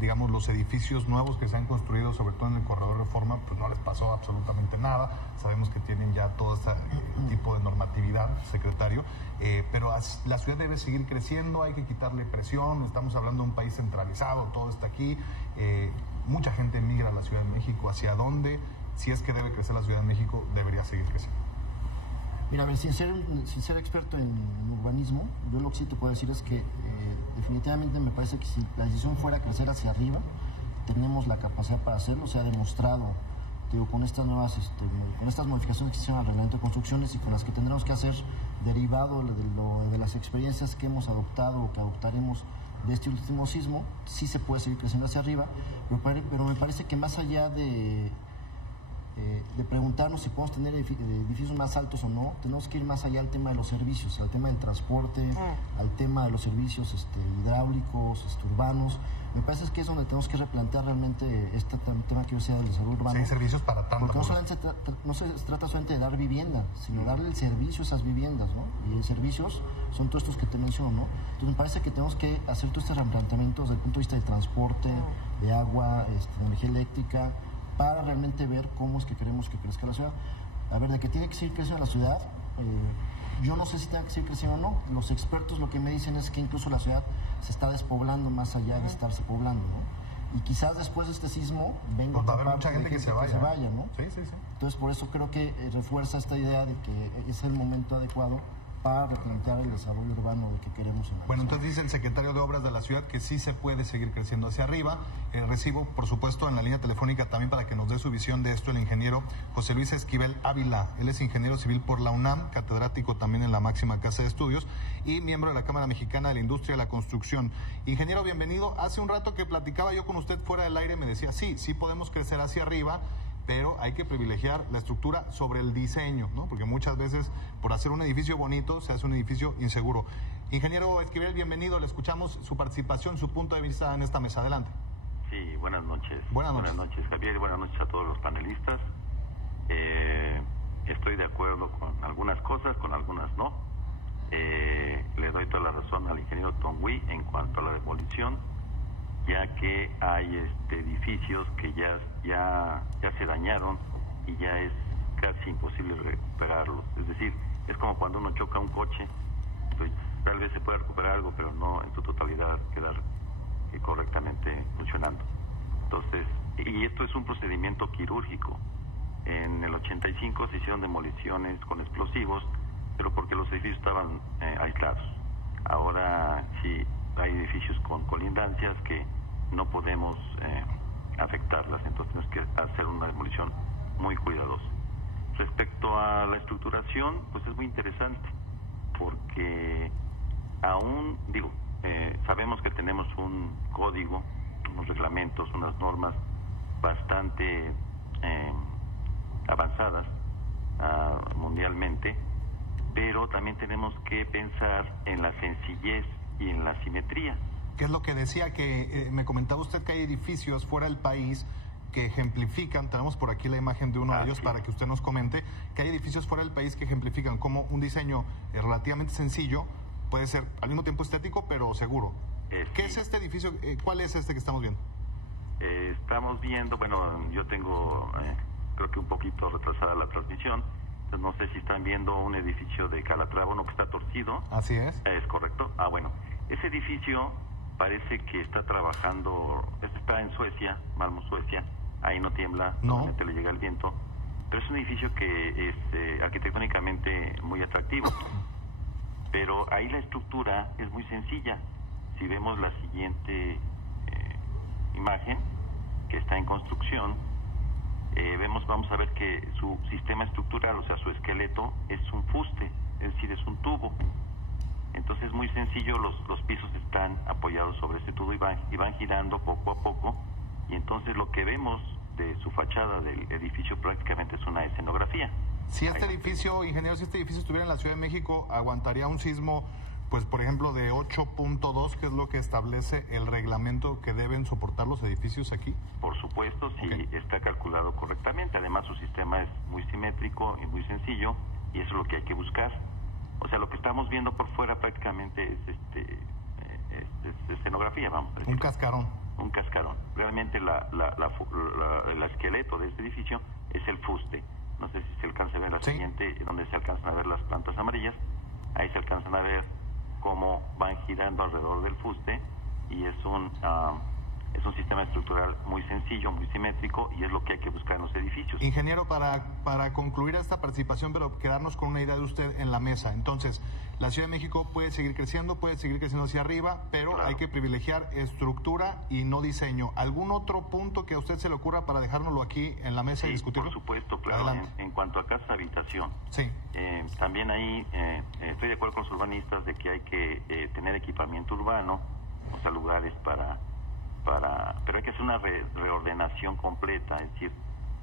digamos, los edificios nuevos que se han construido, sobre todo en el corredor Reforma, pues no les pasó absolutamente nada. Sabemos que tienen ya todo este tipo de normatividad, secretario, pero la ciudad debe seguir creciendo, hay que quitarle presión, estamos hablando de un país centralizado, todo está aquí. Mucha gente emigra a la Ciudad de México. ¿Hacia dónde, si es que debe crecer la Ciudad de México, debería seguir creciendo? Mira, sin ser experto en urbanismo, yo lo que sí te puedo decir es que definitivamente me parece que si la decisión fuera crecer hacia arriba, tenemos la capacidad para hacerlo. Se ha demostrado, digo, con estas nuevas, con estas modificaciones que se hicieron al reglamento de construcciones y con las que tendremos que hacer derivado de las experiencias que hemos adoptado o que adoptaremos de este último sismo, sí se puede seguir creciendo hacia arriba, pero me parece que más allá de preguntarnos si podemos tener edificios más altos o no, tenemos que ir más allá al tema de los servicios, al tema del transporte, al tema de los servicios hidráulicos, urbanos. Me parece que es donde tenemos que replantear realmente este tema que yo decía del desarrollo urbano. Sí, servicios para tanto. Porque no se trata solamente de dar vivienda, sino darle el servicio a esas viviendas, ¿no? Y servicios son todos estos que te menciono, ¿no? Entonces me parece que tenemos que hacer todos estos replanteamientos desde el punto de vista de transporte, de agua, de energía eléctrica, para realmente ver cómo es que queremos que crezca la ciudad. A ver, de que tiene que seguir creciendo la ciudad, yo no sé si tenga que seguir creciendo o no. Los expertos lo que me dicen es que incluso la ciudad se está despoblando más allá de estarse poblando, ¿no? Y quizás después de este sismo venga va a haber mucha gente que se vaya, ¿no? Sí. Entonces por eso creo que refuerza esta idea de que es el momento adecuado para replantear el desarrollo urbano de que queremos en la Bueno, ciudad. entonces dice el secretario de Obras de la ciudad que sí se puede seguir creciendo hacia arriba. Recibo, por supuesto, en la línea telefónica también para que nos dé su visión de esto el ingeniero José Luis Esquivel Ávila. Él es ingeniero civil por la UNAM, catedrático también en la máxima casa de estudios y miembro de la Cámara Mexicana de la Industria de la Construcción. Ingeniero, bienvenido. Hace un rato que platicaba yo con usted fuera del aire, me decía, sí podemos crecer hacia arriba, pero hay que privilegiar la estructura sobre el diseño, ¿no? Porque muchas veces por hacer un edificio bonito se hace un edificio inseguro. Ingeniero Esquivel, bienvenido, le escuchamos su participación, su punto de vista en esta mesa. Adelante. Sí, buenas noches. Buenas noches, Javier, y buenas noches a todos los panelistas. Estoy de acuerdo con algunas cosas, con algunas no. Le doy toda la razón al ingeniero Tongui en cuanto a la demolición, ya que hay edificios que ya se dañaron y ya es casi imposible recuperarlos. Es decir, es como cuando uno choca un coche, pues, tal vez se pueda recuperar algo, pero no en su totalidad quedar correctamente funcionando. Entonces, y esto es un procedimiento quirúrgico. En el 85 se hicieron demoliciones con explosivos, pero porque los edificios estaban aislados. Ahora sí hay edificios con colindancias que no podemos afectarlas, entonces tenemos que hacer una demolición muy cuidadosa. Respecto a la estructuración, pues es muy interesante, porque aún, sabemos que tenemos un código, unos reglamentos, unas normas bastante avanzadas mundialmente, pero también tenemos que pensar en la sencillez y en la simetría. ¿Qué es lo que decía? Que me comentaba usted que hay edificios fuera del país que ejemplifican, tenemos por aquí la imagen de uno de ellos sí, para que usted nos comente, que hay edificios fuera del país que ejemplifican como un diseño relativamente sencillo puede ser al mismo tiempo estético, pero seguro. ¿Qué es este edificio? ¿Cuál es este que estamos viendo? Estamos viendo, bueno, yo tengo, creo que un poquito retrasada la transmisión, entonces no sé si están viendo un edificio de Calatrava, uno que está torcido. Así es. Es correcto. Bueno, ese edificio parece que está trabajando, está en Suecia, Malmö, Suecia, ahí no tiembla, solamente le llega el viento, pero es un edificio que es arquitectónicamente muy atractivo. Pero ahí la estructura es muy sencilla. Si vemos la siguiente imagen, que está en construcción, vamos a ver que su sistema estructural, o sea, su esqueleto, es un fuste, es decir, es un tubo. Entonces es muy sencillo, los pisos están apoyados sobre este tubo y van girando poco a poco, y entonces lo que vemos de su fachada del edificio prácticamente es una escenografía. Si este edificio, ingeniero, si este edificio estuviera en la Ciudad de México, ¿aguantaría un sismo, pues por ejemplo, de 8.2, que es lo que establece el reglamento que deben soportar los edificios aquí? Por supuesto, sí, está calculado correctamente. Además, su sistema es muy simétrico y muy sencillo, y eso es lo que hay que buscar. O sea, lo que estamos viendo por fuera prácticamente es escenografía, vamos a decir. Un cascarón. Un cascarón. Realmente el esqueleto de este edificio es el fuste. No sé si se alcanza a ver la siguiente, donde se alcanzan a ver las plantas amarillas. Ahí se alcanzan a ver cómo van girando alrededor del fuste, y es un sistema estructural muy sencillo, muy simétrico, y es lo que hay que buscar en los edificios. Ingeniero, para concluir esta participación, pero quedarnos con una idea de usted en la mesa. Entonces, la Ciudad de México puede seguir creciendo hacia arriba, pero hay que privilegiar estructura y no diseño. ¿Algún otro punto que a usted se le ocurra para dejárnoslo aquí en la mesa y discutirlo? Por supuesto, claro. En cuanto a casa habitación, también ahí estoy de acuerdo con los urbanistas de que hay que tener equipamiento urbano, o sea, lugares pero hay que hacer una reordenación completa, es decir,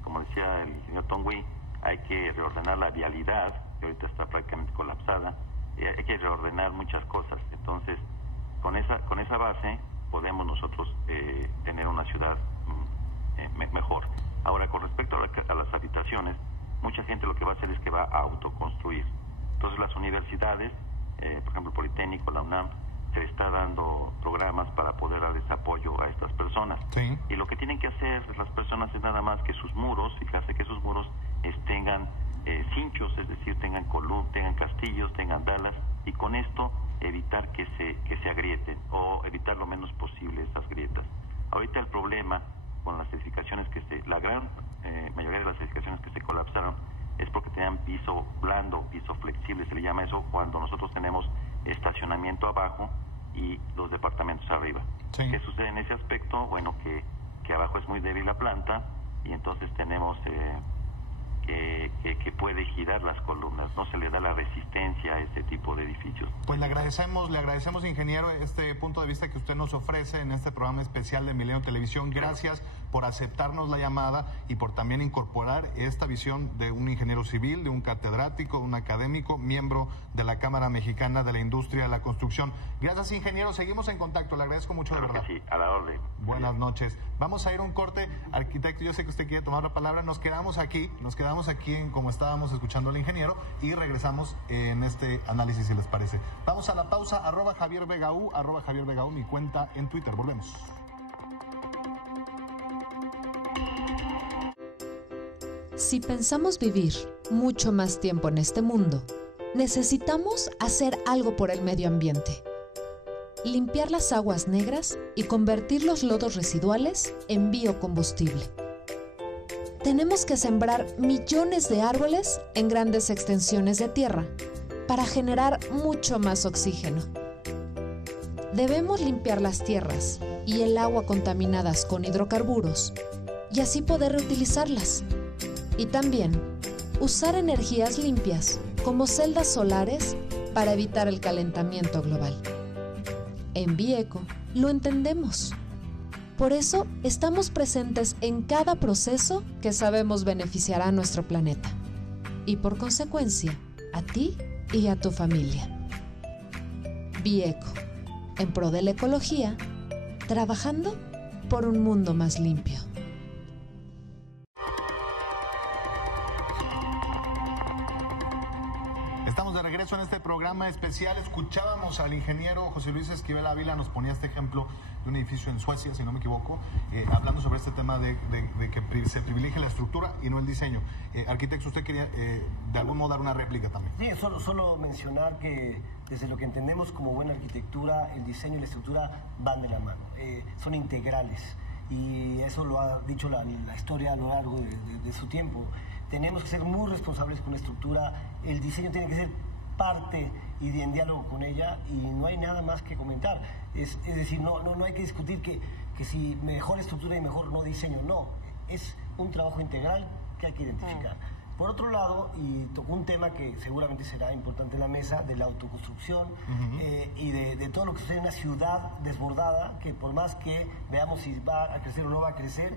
como decía el ingeniero Tongui, hay que reordenar la vialidad, que ahorita está prácticamente colapsada, hay que reordenar muchas cosas. Entonces, con esa base podemos nosotros tener una ciudad mejor. Ahora, con respecto a las habitaciones, mucha gente lo que va a hacer es que va a autoconstruir. Entonces, las universidades, por ejemplo, el Politécnico, la UNAM, se está dando programas para poder darles apoyo a estas personas. Y lo que tienen que hacer las personas es nada más que sus muros, fijarse que sus muros tengan cinchos, es decir, tengan tengan castillos, tengan dalas, y con esto evitar que se agrieten o evitar lo menos posible esas grietas. Ahorita el problema con las edificaciones la gran mayoría de las edificaciones que se colapsaron es porque tenían piso blando, piso flexible, se le llama eso cuando nosotros tenemos estacionamiento abajo y los departamentos arriba. ¿Qué sucede en ese aspecto? Bueno, que abajo es muy débil la planta, y entonces tenemos que puede girar las columnas, no se le da la resistencia a este tipo de edificios. Pues le agradecemos, ingeniero, este punto de vista que usted nos ofrece en este programa especial de Milenio Televisión. Gracias por aceptarnos la llamada y por también incorporar esta visión de un ingeniero civil, de un catedrático, de un académico, miembro de la Cámara Mexicana de la Industria de la Construcción. Gracias, ingeniero, seguimos en contacto, le agradezco mucho, de verdad. Sí, a la orden. Buenas noches. Vamos a ir a un corte. Arquitecto, yo sé que usted quiere tomar la palabra, nos quedamos aquí como estábamos escuchando al ingeniero, y regresamos en este análisis, si les parece. Vamos a la pausa, @JavierVegaU, @JavierVegaU, mi cuenta en Twitter. Volvemos. Si pensamos vivir mucho más tiempo en este mundo, necesitamos hacer algo por el medio ambiente. Limpiar las aguas negras y convertir los lodos residuales en biocombustible. Tenemos que sembrar millones de árboles en grandes extensiones de tierra para generar mucho más oxígeno. Debemos limpiar las tierras y el agua contaminadas con hidrocarburos y así poder reutilizarlas. Y también usar energías limpias como celdas solares para evitar el calentamiento global. En Bieco lo entendemos. Por eso estamos presentes en cada proceso que sabemos beneficiará a nuestro planeta. Y por consecuencia, a ti y a tu familia. Bieco, en pro de la ecología, trabajando por un mundo más limpio. Estamos de regreso en este programa especial. Escuchábamos al ingeniero José Luis Esquivel Ávila, nos ponía este ejemplo de un edificio en Suecia, si no me equivoco, hablando sobre este tema de que se privilegie la estructura y no el diseño. Arquitecto, usted quería de algún modo dar una réplica también. Sí, solo mencionar que desde lo que entendemos como buena arquitectura, el diseño y la estructura van de la mano, son integrales, y eso lo ha dicho la historia a lo largo de su tiempo. Tenemos que ser muy responsables con la estructura, el diseño tiene que ser parte y en diálogo con ella, y no hay nada más que comentar. Es decir, no hay que discutir que si mejor estructura y mejor no diseño, no. Es un trabajo integral que hay que identificar. Por otro lado, y tocó un tema que seguramente será importante en la mesa, de la autoconstrucción y de todo lo que sucede en una ciudad desbordada, que por más que veamos si va a crecer o no va a crecer,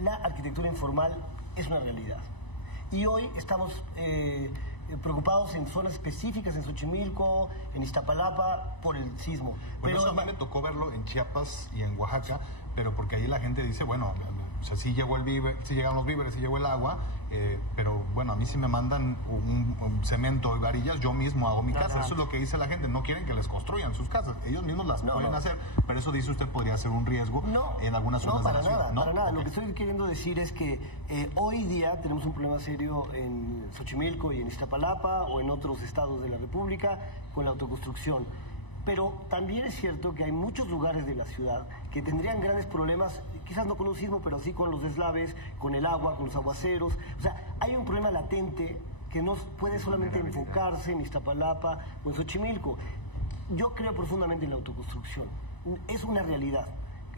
la arquitectura informal es una realidad. Y hoy estamos preocupados en zonas específicas, en Xochimilco, en Iztapalapa, por el sismo. Bueno, eso a mí me tocó verlo en Chiapas y en Oaxaca, pero porque ahí la gente dice, bueno, o sea, sí llegaron los víveres, sí llegó el agua, pero bueno, a mí sí me mandan un cemento y varillas, yo mismo hago mi casa. Eso es lo que dice la gente, no quieren que les construyan sus casas, ellos mismos las pueden hacer, pero eso dice usted podría ser un riesgo en algunas zonas de la ciudad. Para nada. Lo que estoy queriendo decir es que hoy día tenemos un problema serio en Xochimilco y en Iztapalapa o en otros estados de la República con la autoconstrucción. Pero también es cierto que hay muchos lugares de la ciudad que tendrían grandes problemas, quizás no con un sismo, pero sí con los deslaves, con el agua, con los aguaceros. O sea, hay un problema latente que no puede solamente enfocarse en Iztapalapa o en Xochimilco. Yo creo profundamente en la autoconstrucción. Es una realidad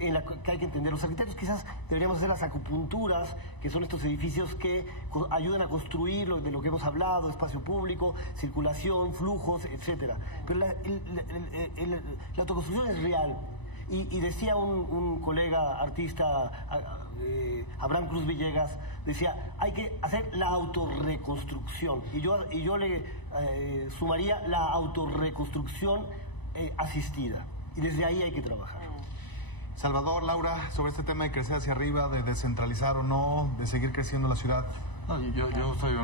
en la que hay que entender. Los arquitectos quizás deberíamos hacer las acupunturas, que son estos edificios que ayudan a construir de lo que hemos hablado, espacio público, circulación, flujos, etcétera. Pero la autoconstrucción es real. Y decía un colega artista, Abraham Cruz Villegas, decía, hay que hacer la autorreconstrucción. Y yo le sumaría la autorreconstrucción asistida. Y desde ahí hay que trabajar. Salvador, Laura, sobre este tema de crecer hacia arriba, de descentralizar o no, de seguir creciendo la ciudad. No, yo soy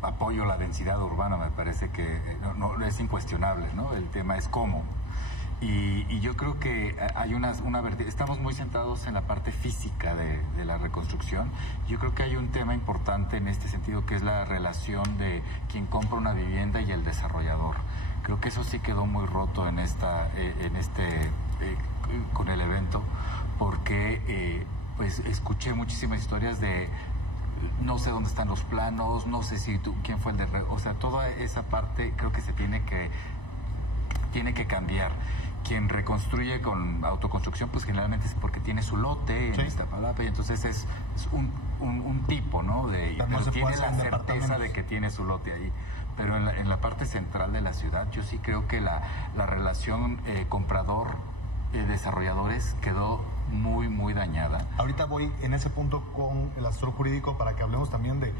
apoyo la densidad urbana, me parece que no es incuestionable, ¿no? El tema es cómo. Y yo creo que hay estamos muy centrados en la parte física de la reconstrucción. Yo creo que hay un tema importante en este sentido, que es la relación de quien compra una vivienda y el desarrollador. Creo que eso sí quedó muy roto con el evento, porque pues escuché muchísimas historias de no sé dónde están los planos, no sé quién fue o sea, toda esa parte creo que tiene que cambiar. Quien reconstruye con autoconstrucción, pues generalmente es porque tiene su lote en Iztapalapa, y entonces es un tipo, ¿no? Pero tiene la certeza de que tiene su lote ahí. Pero en la parte central de la ciudad, yo sí creo que la relación comprador-desarrolladores quedó muy, muy dañada. Ahorita voy en ese punto con el asesor jurídico para que hablemos también de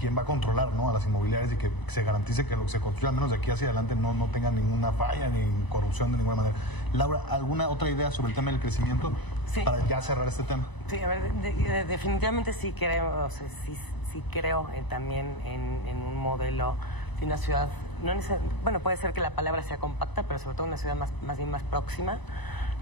quién va a controlar, ¿no?, a las inmobiliarias, y que se garantice que lo que se construya, al menos de aquí hacia adelante, no tenga ninguna falla ni corrupción de ninguna manera. Laura, ¿alguna otra idea sobre el tema del crecimiento para ya cerrar este tema? Sí, a ver, definitivamente sí creo, sí creo también en un modelo de una ciudad, bueno, puede ser que la palabra sea compacta, pero sobre todo una ciudad más bien más próxima,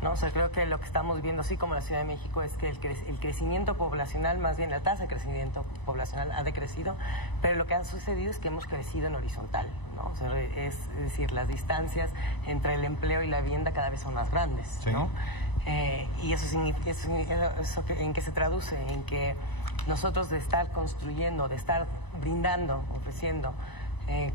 ¿no? O sea, creo que lo que estamos viendo, así como la Ciudad de México, es que el crecimiento poblacional, más bien la tasa de crecimiento poblacional ha decrecido, pero lo que ha sucedido es que hemos crecido en horizontal, ¿no? O sea, es decir, las distancias entre el empleo y la vivienda cada vez son más grandes, ¿no? Y eso significa, ¿en qué se traduce? En que nosotros, de estar construyendo, de estar brindando, ofreciendo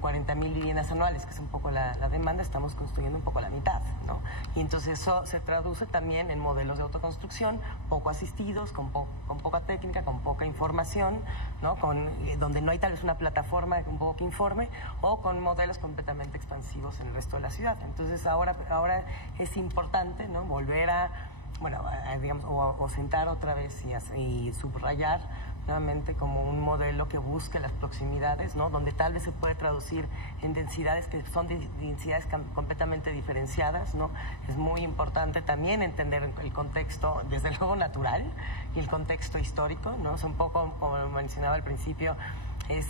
40,000 viviendas anuales, que es un poco la demanda, estamos construyendo un poco la mitad, ¿no? Y entonces eso se traduce también en modelos de autoconstrucción poco asistidos, con poca técnica, con poca información, ¿no? Donde no hay tal vez una plataforma un poco que informe, o con modelos completamente expansivos en el resto de la ciudad. Entonces ahora es importante, ¿no?, volver digamos, o sentar otra vez y subrayar, nuevamente como un modelo que busque las proximidades, ¿no? Donde tal vez se puede traducir en densidades que son densidades completamente diferenciadas, ¿no? Es muy importante también entender el contexto, desde luego natural, y el contexto histórico, ¿no? Es un poco, como mencionaba al principio, es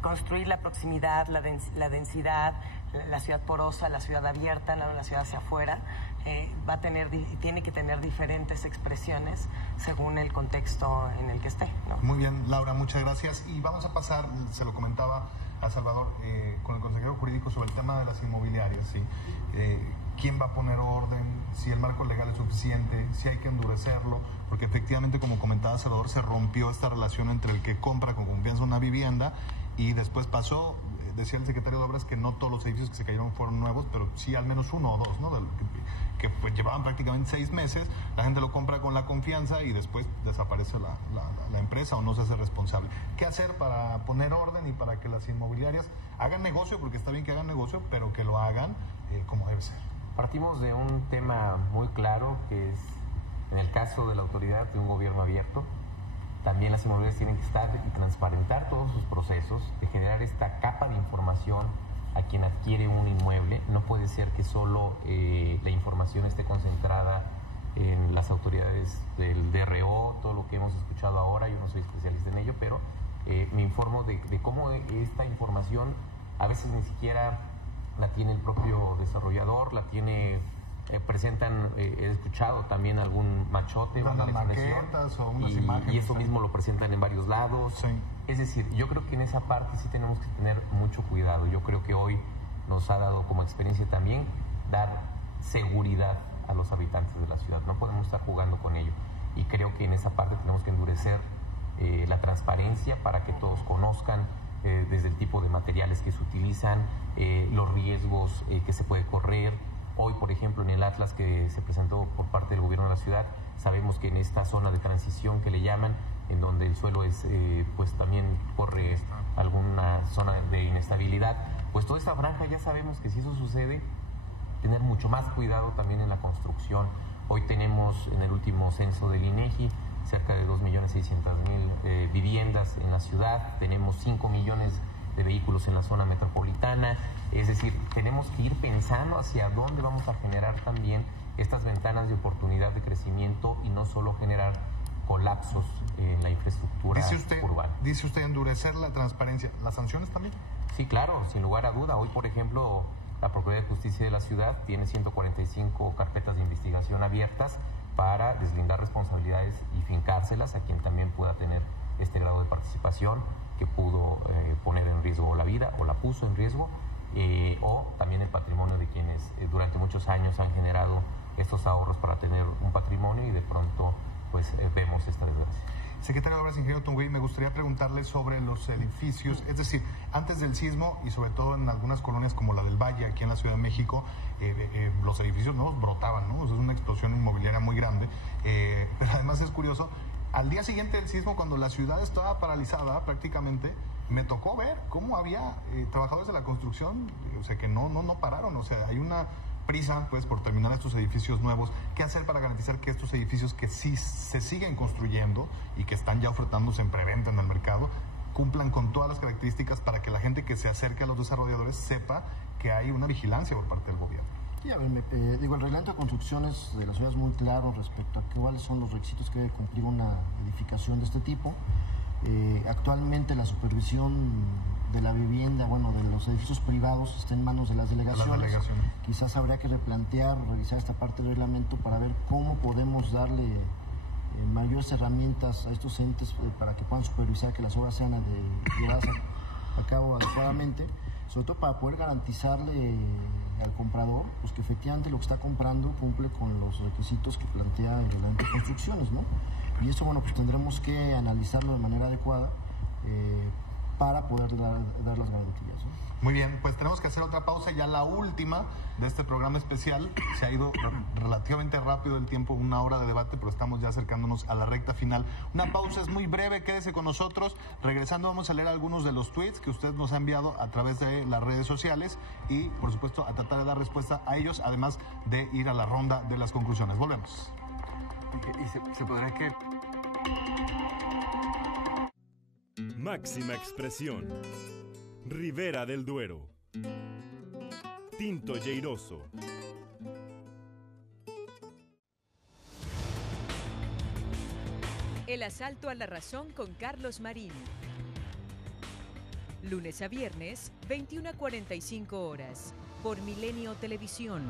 construir la proximidad, la densidad, la ciudad porosa, la ciudad abierta, la ciudad hacia afuera, tiene que tener diferentes expresiones según el contexto en el que esté, ¿no? Muy bien, Laura, muchas gracias. Y vamos a pasar, se lo comentaba a Salvador, con el consejero jurídico sobre el tema de las inmobiliarias, ¿sí? ¿Quién va a poner orden? Si el marco legal es suficiente, si hay que endurecerlo, porque efectivamente, como comentaba Salvador, se rompió esta relación entre el que compra con confianza una vivienda y después pasó, decía el secretario de Obras, que no todos los edificios que se cayeron fueron nuevos, pero sí al menos uno o dos, ¿no? Que pues llevaban prácticamente 6 meses, la gente lo compra con la confianza y después desaparece la empresa o no se hace responsable. ¿Qué hacer para poner orden y para que las inmobiliarias hagan negocio? Porque está bien que hagan negocio, pero que lo hagan como debe ser. Partimos de un tema muy claro, que es, en el caso de la autoridad de un gobierno abierto, también las inmobiliarias tienen que estar y transparentar todos sus procesos, de generar esta capa de información a quien adquiere un inmueble. No puede ser que solo la información esté concentrada en las autoridades del DRO, todo lo que hemos escuchado ahora. Yo no soy especialista en ello, pero me informo de cómo esta información a veces ni siquiera la tiene el propio desarrollador, la tiene... presentan, he escuchado también algún machote, y eso mismo lo presentan en varios lados. Sí. Es decir, yo creo que en esa parte sí tenemos que tener mucho cuidado. Yo creo que hoy nos ha dado como experiencia también dar seguridad a los habitantes de la ciudad. No podemos estar jugando con ello. Y creo que en esa parte tenemos que endurecer la transparencia para que todos conozcan desde el tipo de materiales que se utilizan, los riesgos que se puede correr. Hoy, por ejemplo, en el Atlas que se presentó por parte del gobierno de la ciudad, sabemos que en esta zona de transición que le llaman, en donde el suelo es, pues también corre alguna zona de inestabilidad, pues toda esta franja ya sabemos que si eso sucede, tener mucho más cuidado también en la construcción. Hoy tenemos en el último censo del INEGI cerca de 2.600.000 viviendas en la ciudad, tenemos 5 millones de vehículos en la zona metropolitana. Es decir, tenemos que ir pensando hacia dónde vamos a generar también estas ventanas de oportunidad de crecimiento y no solo generar colapsos en la infraestructura urbana. Dice usted endurecer la transparencia. ¿Las sanciones también? Sí, claro, sin lugar a duda. Hoy, por ejemplo, la Procuraduría de Justicia de la ciudad tiene 145 carpetas de investigación abiertas para deslindar responsabilidades y fincárselas a quien también pueda tener este grado de participación, que pudo poner en riesgo la vida o la puso en riesgo, o también el patrimonio de quienes durante muchos años han generado estos ahorros para tener un patrimonio y de pronto pues vemos esta desgracia. Secretario de Obras, ingeniero Tongüí, me gustaría preguntarle sobre los edificios, es decir, antes del sismo y sobre todo en algunas colonias como la del Valle, aquí en la Ciudad de México, los edificios nuevos brotaban, ¿no? O sea, es una explosión inmobiliaria muy grande, pero además es curioso, al día siguiente del sismo, cuando la ciudad estaba paralizada prácticamente, me tocó ver cómo había trabajadores de la construcción, o sea, que no pararon, o sea, hay una prisa pues por terminar estos edificios nuevos. ¿Qué hacer para garantizar que estos edificios que sí se siguen construyendo y que están ya ofertándose en preventa en el mercado cumplan con todas las características para que la gente que se acerque a los desarrolladores sepa que hay una vigilancia por parte del gobierno? Sí, a ver, el reglamento de construcciones de la ciudad es muy claro respecto a cuáles son los requisitos que debe cumplir una edificación de este tipo. Actualmente la supervisión de la vivienda, bueno, de los edificios privados está en manos de las delegaciones. Quizás habría que replantear, revisar esta parte del reglamento para ver cómo podemos darle mayores herramientas a estos entes para que puedan supervisar que las obras sean llevadas a cabo adecuadamente, sobre todo para poder garantizarle al comprador pues que efectivamente lo que está comprando cumple con los requisitos que plantea el reglamento de construcciones, ¿no? Y eso, bueno, pues tendremos que analizarlo de manera adecuada para poder dar las garantías, ¿no? Muy bien, pues tenemos que hacer otra pausa, ya la última de este programa especial. Se ha ido relativamente rápido el tiempo, 1 hora de debate, pero estamos ya acercándonos a la recta final. Una pausa es muy breve, quédese con nosotros. Regresando vamos a leer algunos de los tweets que usted nos ha enviado a través de las redes sociales y, por supuesto, a tratar de dar respuesta a ellos, además de ir a la ronda de las conclusiones. Volvemos. ¿Y se podrá que Máxima expresión. Ribera del Duero. Tinto Lleiroso. El asalto a la razón con Carlos Marín. Lunes a viernes, 21 a 45 horas, por Milenio Televisión.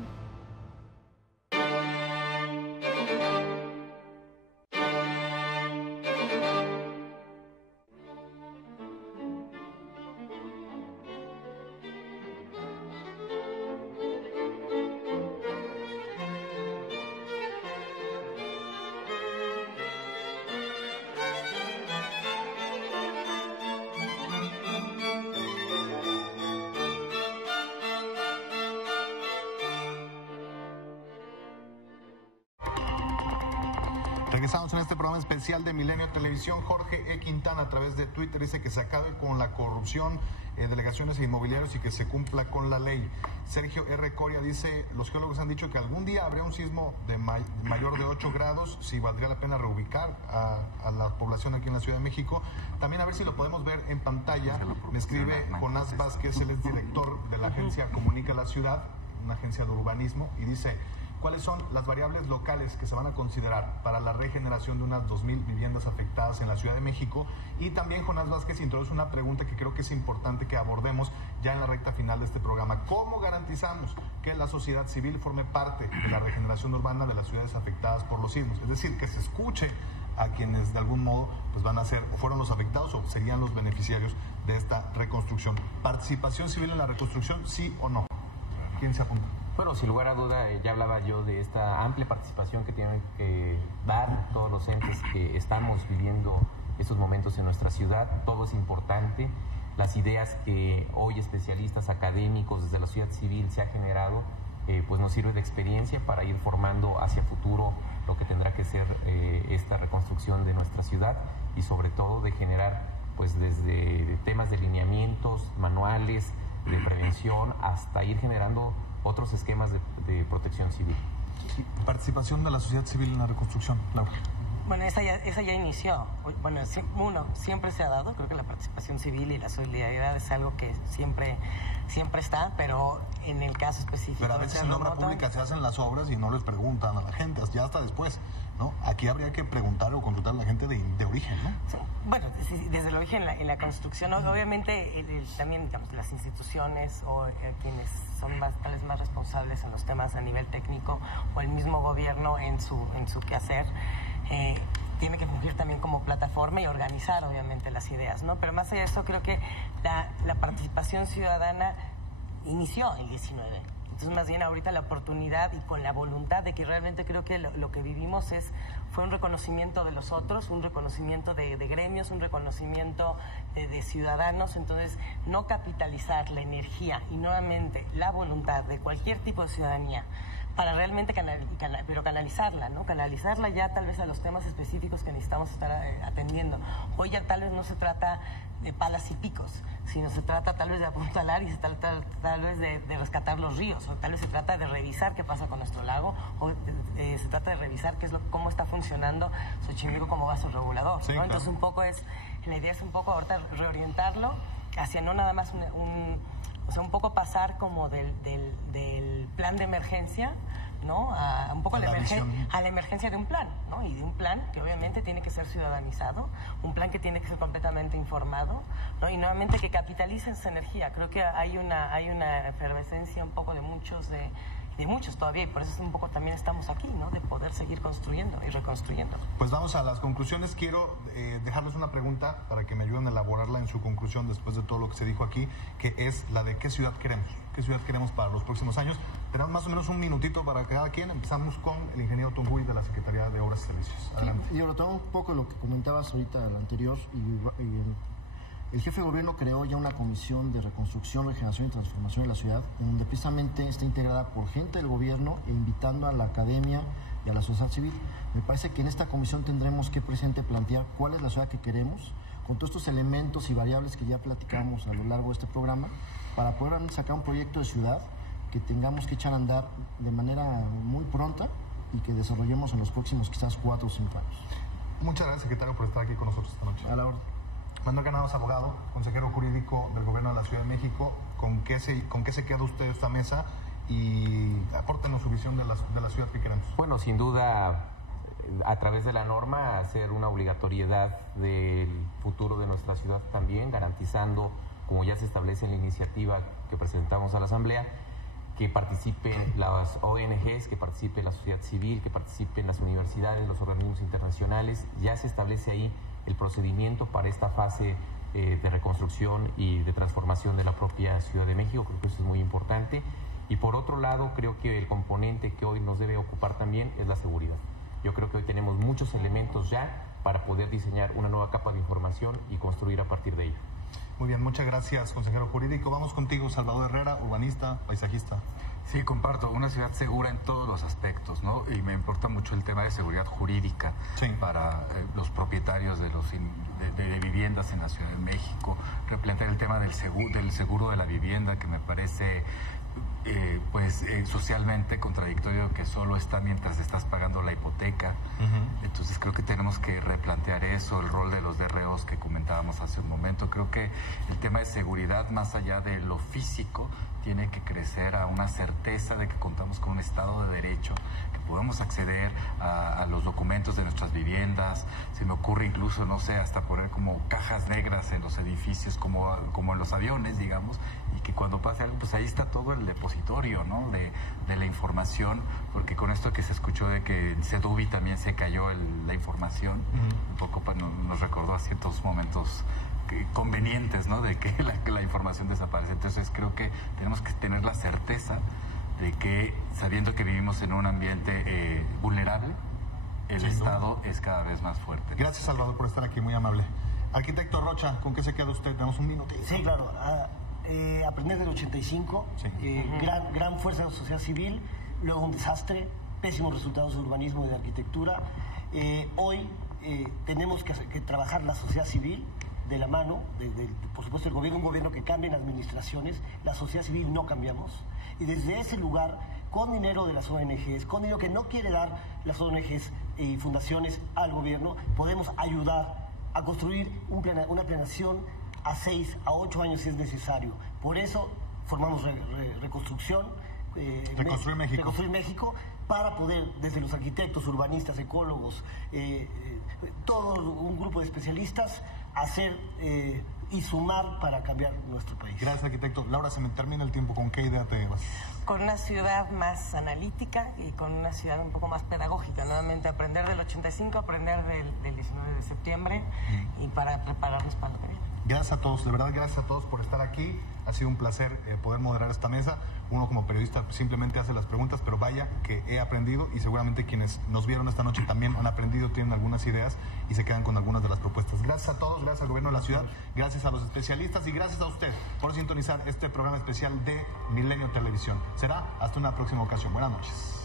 Regresamos en este programa especial de Milenio Televisión. Jorge E. Quintana a través de Twitter dice que se acabe con la corrupción, delegaciones e inmobiliarios y que se cumpla con la ley. Sergio R. Coria dice, los geólogos han dicho que algún día habría un sismo de mayor de 8 grados, si valdría la pena reubicar a la población aquí en la Ciudad de México. También a ver si lo podemos ver en pantalla. Me escribe Jonás Vázquez, él es director de la agencia Comunica la Ciudad, una agencia de urbanismo, y dice, ¿cuáles son las variables locales que se van a considerar para la regeneración de unas 2,000 viviendas afectadas en la Ciudad de México? Y también Jonás Vázquez introduce una pregunta que creo que es importante que abordemos ya en la recta final de este programa. ¿Cómo garantizamos que la sociedad civil forme parte de la regeneración urbana de las ciudades afectadas por los sismos? Es decir, que se escuche a quienes de algún modo pues van a ser o fueron los afectados o serían los beneficiarios de esta reconstrucción. ¿Participación civil en la reconstrucción, sí o no? ¿Quién se apunta? Bueno, sin lugar a duda, ya hablaba yo de esta amplia participación que tienen que dar todos los entes que estamos viviendo estos momentos en nuestra ciudad. Todo es importante. Las ideas que hoy especialistas académicos desde la sociedad civil se ha generado, pues nos sirve de experiencia para ir formando hacia futuro lo que tendrá que ser esta reconstrucción de nuestra ciudad y sobre todo de generar, pues desde temas de lineamientos, manuales, de prevención, hasta ir generando otros esquemas de protección civil. Participación de la sociedad civil en la reconstrucción, Laura. Bueno, esa ya inició. Bueno, siempre se ha dado. Creo que la participación civil y la solidaridad es algo que siempre está, pero en el caso específico... Pero a veces en obra pública se hacen las obras y no les preguntan a la gente, ya hasta después, ¿no? Aquí habría que preguntar o consultar a la gente de origen, ¿no? Sí. Bueno, desde el origen en la construcción, obviamente también, digamos, las instituciones o quienes son tal vez más responsables en los temas a nivel técnico o el mismo gobierno en su quehacer, tiene que fungir también como plataforma y organizar obviamente las ideas, ¿no? Pero más allá de eso, creo que la participación ciudadana inició el 19. Entonces, más bien ahorita la oportunidad y con la voluntad de que realmente creo que lo que vivimos fue un reconocimiento de los otros, un reconocimiento de gremios, un reconocimiento de ciudadanos. Entonces, no capitalizar la energía y nuevamente la voluntad de cualquier tipo de ciudadanía para realmente pero canalizarla, ¿no? Canalizarla ya tal vez a los temas específicos que necesitamos estar atendiendo. Hoy ya tal vez no se trata de palas y picos, sino se trata tal vez de apuntalar y se trata tal vez de rescatar los ríos, o tal vez se trata de revisar qué pasa con nuestro lago, o se trata de revisar cómo está funcionando Xochimilco como vaso regulador, ¿no? Sí, claro. Entonces la idea es un poco ahorita reorientarlo hacia no nada más un poco pasar como del plan de emergencia, ¿no? A la emergencia de un plan, ¿no? Y de un plan que obviamente tiene que ser ciudadanizado, un plan que tiene que ser completamente informado, ¿no? Y nuevamente que capitalice esa energía. Creo que hay una efervescencia un poco de muchos todavía, y por eso un poco también estamos aquí, ¿no? De poder seguir construyendo y reconstruyendo. Pues vamos a las conclusiones. Quiero dejarles una pregunta para que me ayuden a elaborarla en su conclusión después de todo lo que se dijo aquí, que es la de qué ciudad queremos para los próximos años. Tenemos más o menos un minutito para cada quien. Empezamos con el ingeniero Tongui de la Secretaría de Obras y Servicios. Adelante. Sí, y retomando un poco lo que comentabas ahorita al anterior, el jefe de gobierno creó ya una comisión de reconstrucción, regeneración y transformación de la ciudad, donde precisamente está integrada por gente del gobierno e invitando a la academia y a la sociedad civil. Me parece que en esta comisión tendremos que plantear cuál es la ciudad que queremos, con todos estos elementos y variables que ya platicamos a lo largo de este programa, para poder sacar un proyecto de ciudad que tengamos que echar a andar de manera muy pronta y que desarrollemos en los próximos quizás 4 o 5 años. Muchas gracias, secretario, por estar aquí con nosotros esta noche. A la orden. Manuel Granados, abogado, consejero jurídico del Gobierno de la Ciudad de México, ¿con qué se queda usted esta mesa? Y apórtenos su visión de la ciudad que queremos. Bueno, sin duda, a través de la norma, hacer una obligatoriedad del futuro de nuestra ciudad también, garantizando, como ya se establece en la iniciativa que presentamos a la Asamblea, que participen las ONGs, que participe la sociedad civil, que participen las universidades, los organismos internacionales. Ya se establece ahí el procedimiento para esta fase de reconstrucción y de transformación de la propia Ciudad de México. Creo que eso es muy importante. Y por otro lado, creo que el componente que hoy nos debe ocupar también es la seguridad. Yo creo que hoy tenemos muchos elementos ya para poder diseñar una nueva capa de información y construir a partir de ello. Muy bien, muchas gracias, consejero jurídico. Vamos contigo, Salvador Herrera, urbanista, paisajista. Sí, comparto, una ciudad segura en todos los aspectos, ¿no? Y me importa mucho el tema de seguridad jurídica para los propietarios de viviendas en la Ciudad de México, replantear el tema del seguro de la vivienda, que me parece socialmente contradictorio, que solo está mientras estás pagando la hipoteca. Entonces creo que tenemos que replantear eso, el rol de los DROs que comentábamos hace un momento. Creo que el tema de seguridad, más allá de lo físico, tiene que crecer a una certeza de que contamos con un Estado de Derecho, que podamos acceder a los documentos de nuestras viviendas. Se me ocurre incluso, no sé, hasta poner como cajas negras en los edificios, como en los aviones, digamos, y que cuando pase algo, pues ahí está todo el depositorio, ¿no?, de la información, porque con esto que se escuchó de que en Sedubi también se cayó la información, un poco nos recordó a ciertos momentos convenientes, ¿no?, de que la información desaparece. Entonces creo que tenemos que tener la certeza de que, sabiendo que vivimos en un ambiente vulnerable, el Estado es cada vez más fuerte. Gracias, Salvador, por estar aquí, muy amable. Arquitecto Rocha, ¿con qué se queda usted? Tenemos un minuto. Sí, claro. Aprender del 85, gran fuerza de la sociedad civil, luego un desastre, pésimos resultados de urbanismo y de arquitectura. Hoy tenemos que trabajar la sociedad civil de la mano, por supuesto el gobierno, un gobierno que cambie en administraciones, la sociedad civil no cambiamos, y desde ese lugar, con dinero de las ONGs, con dinero que no quiere dar las ONGs y fundaciones al gobierno, podemos ayudar a construir una planeación a 6 a 8 años si es necesario. Por eso formamos Reconstrucción, Reconstruir México, para poder, desde los arquitectos, urbanistas, ecólogos, todo un grupo de especialistas, hacer y sumar para cambiar nuestro país. Gracias, arquitecto. Laura, se me termina el tiempo. ¿Con qué idea te vas? Con una ciudad más analítica y con una ciudad un poco más pedagógica. Nuevamente, aprender del 85, aprender del 19 de septiembre y para prepararnos para lo que viene. Gracias a todos, de verdad, gracias a todos por estar aquí. Ha sido un placer poder moderar esta mesa. Uno como periodista simplemente hace las preguntas, pero vaya que he aprendido, y seguramente quienes nos vieron esta noche también han aprendido, tienen algunas ideas y se quedan con algunas de las propuestas. Gracias a todos, gracias al gobierno de la ciudad, gracias a los especialistas y gracias a usted por sintonizar este programa especial de Milenio Televisión. Será hasta una próxima ocasión. Buenas noches.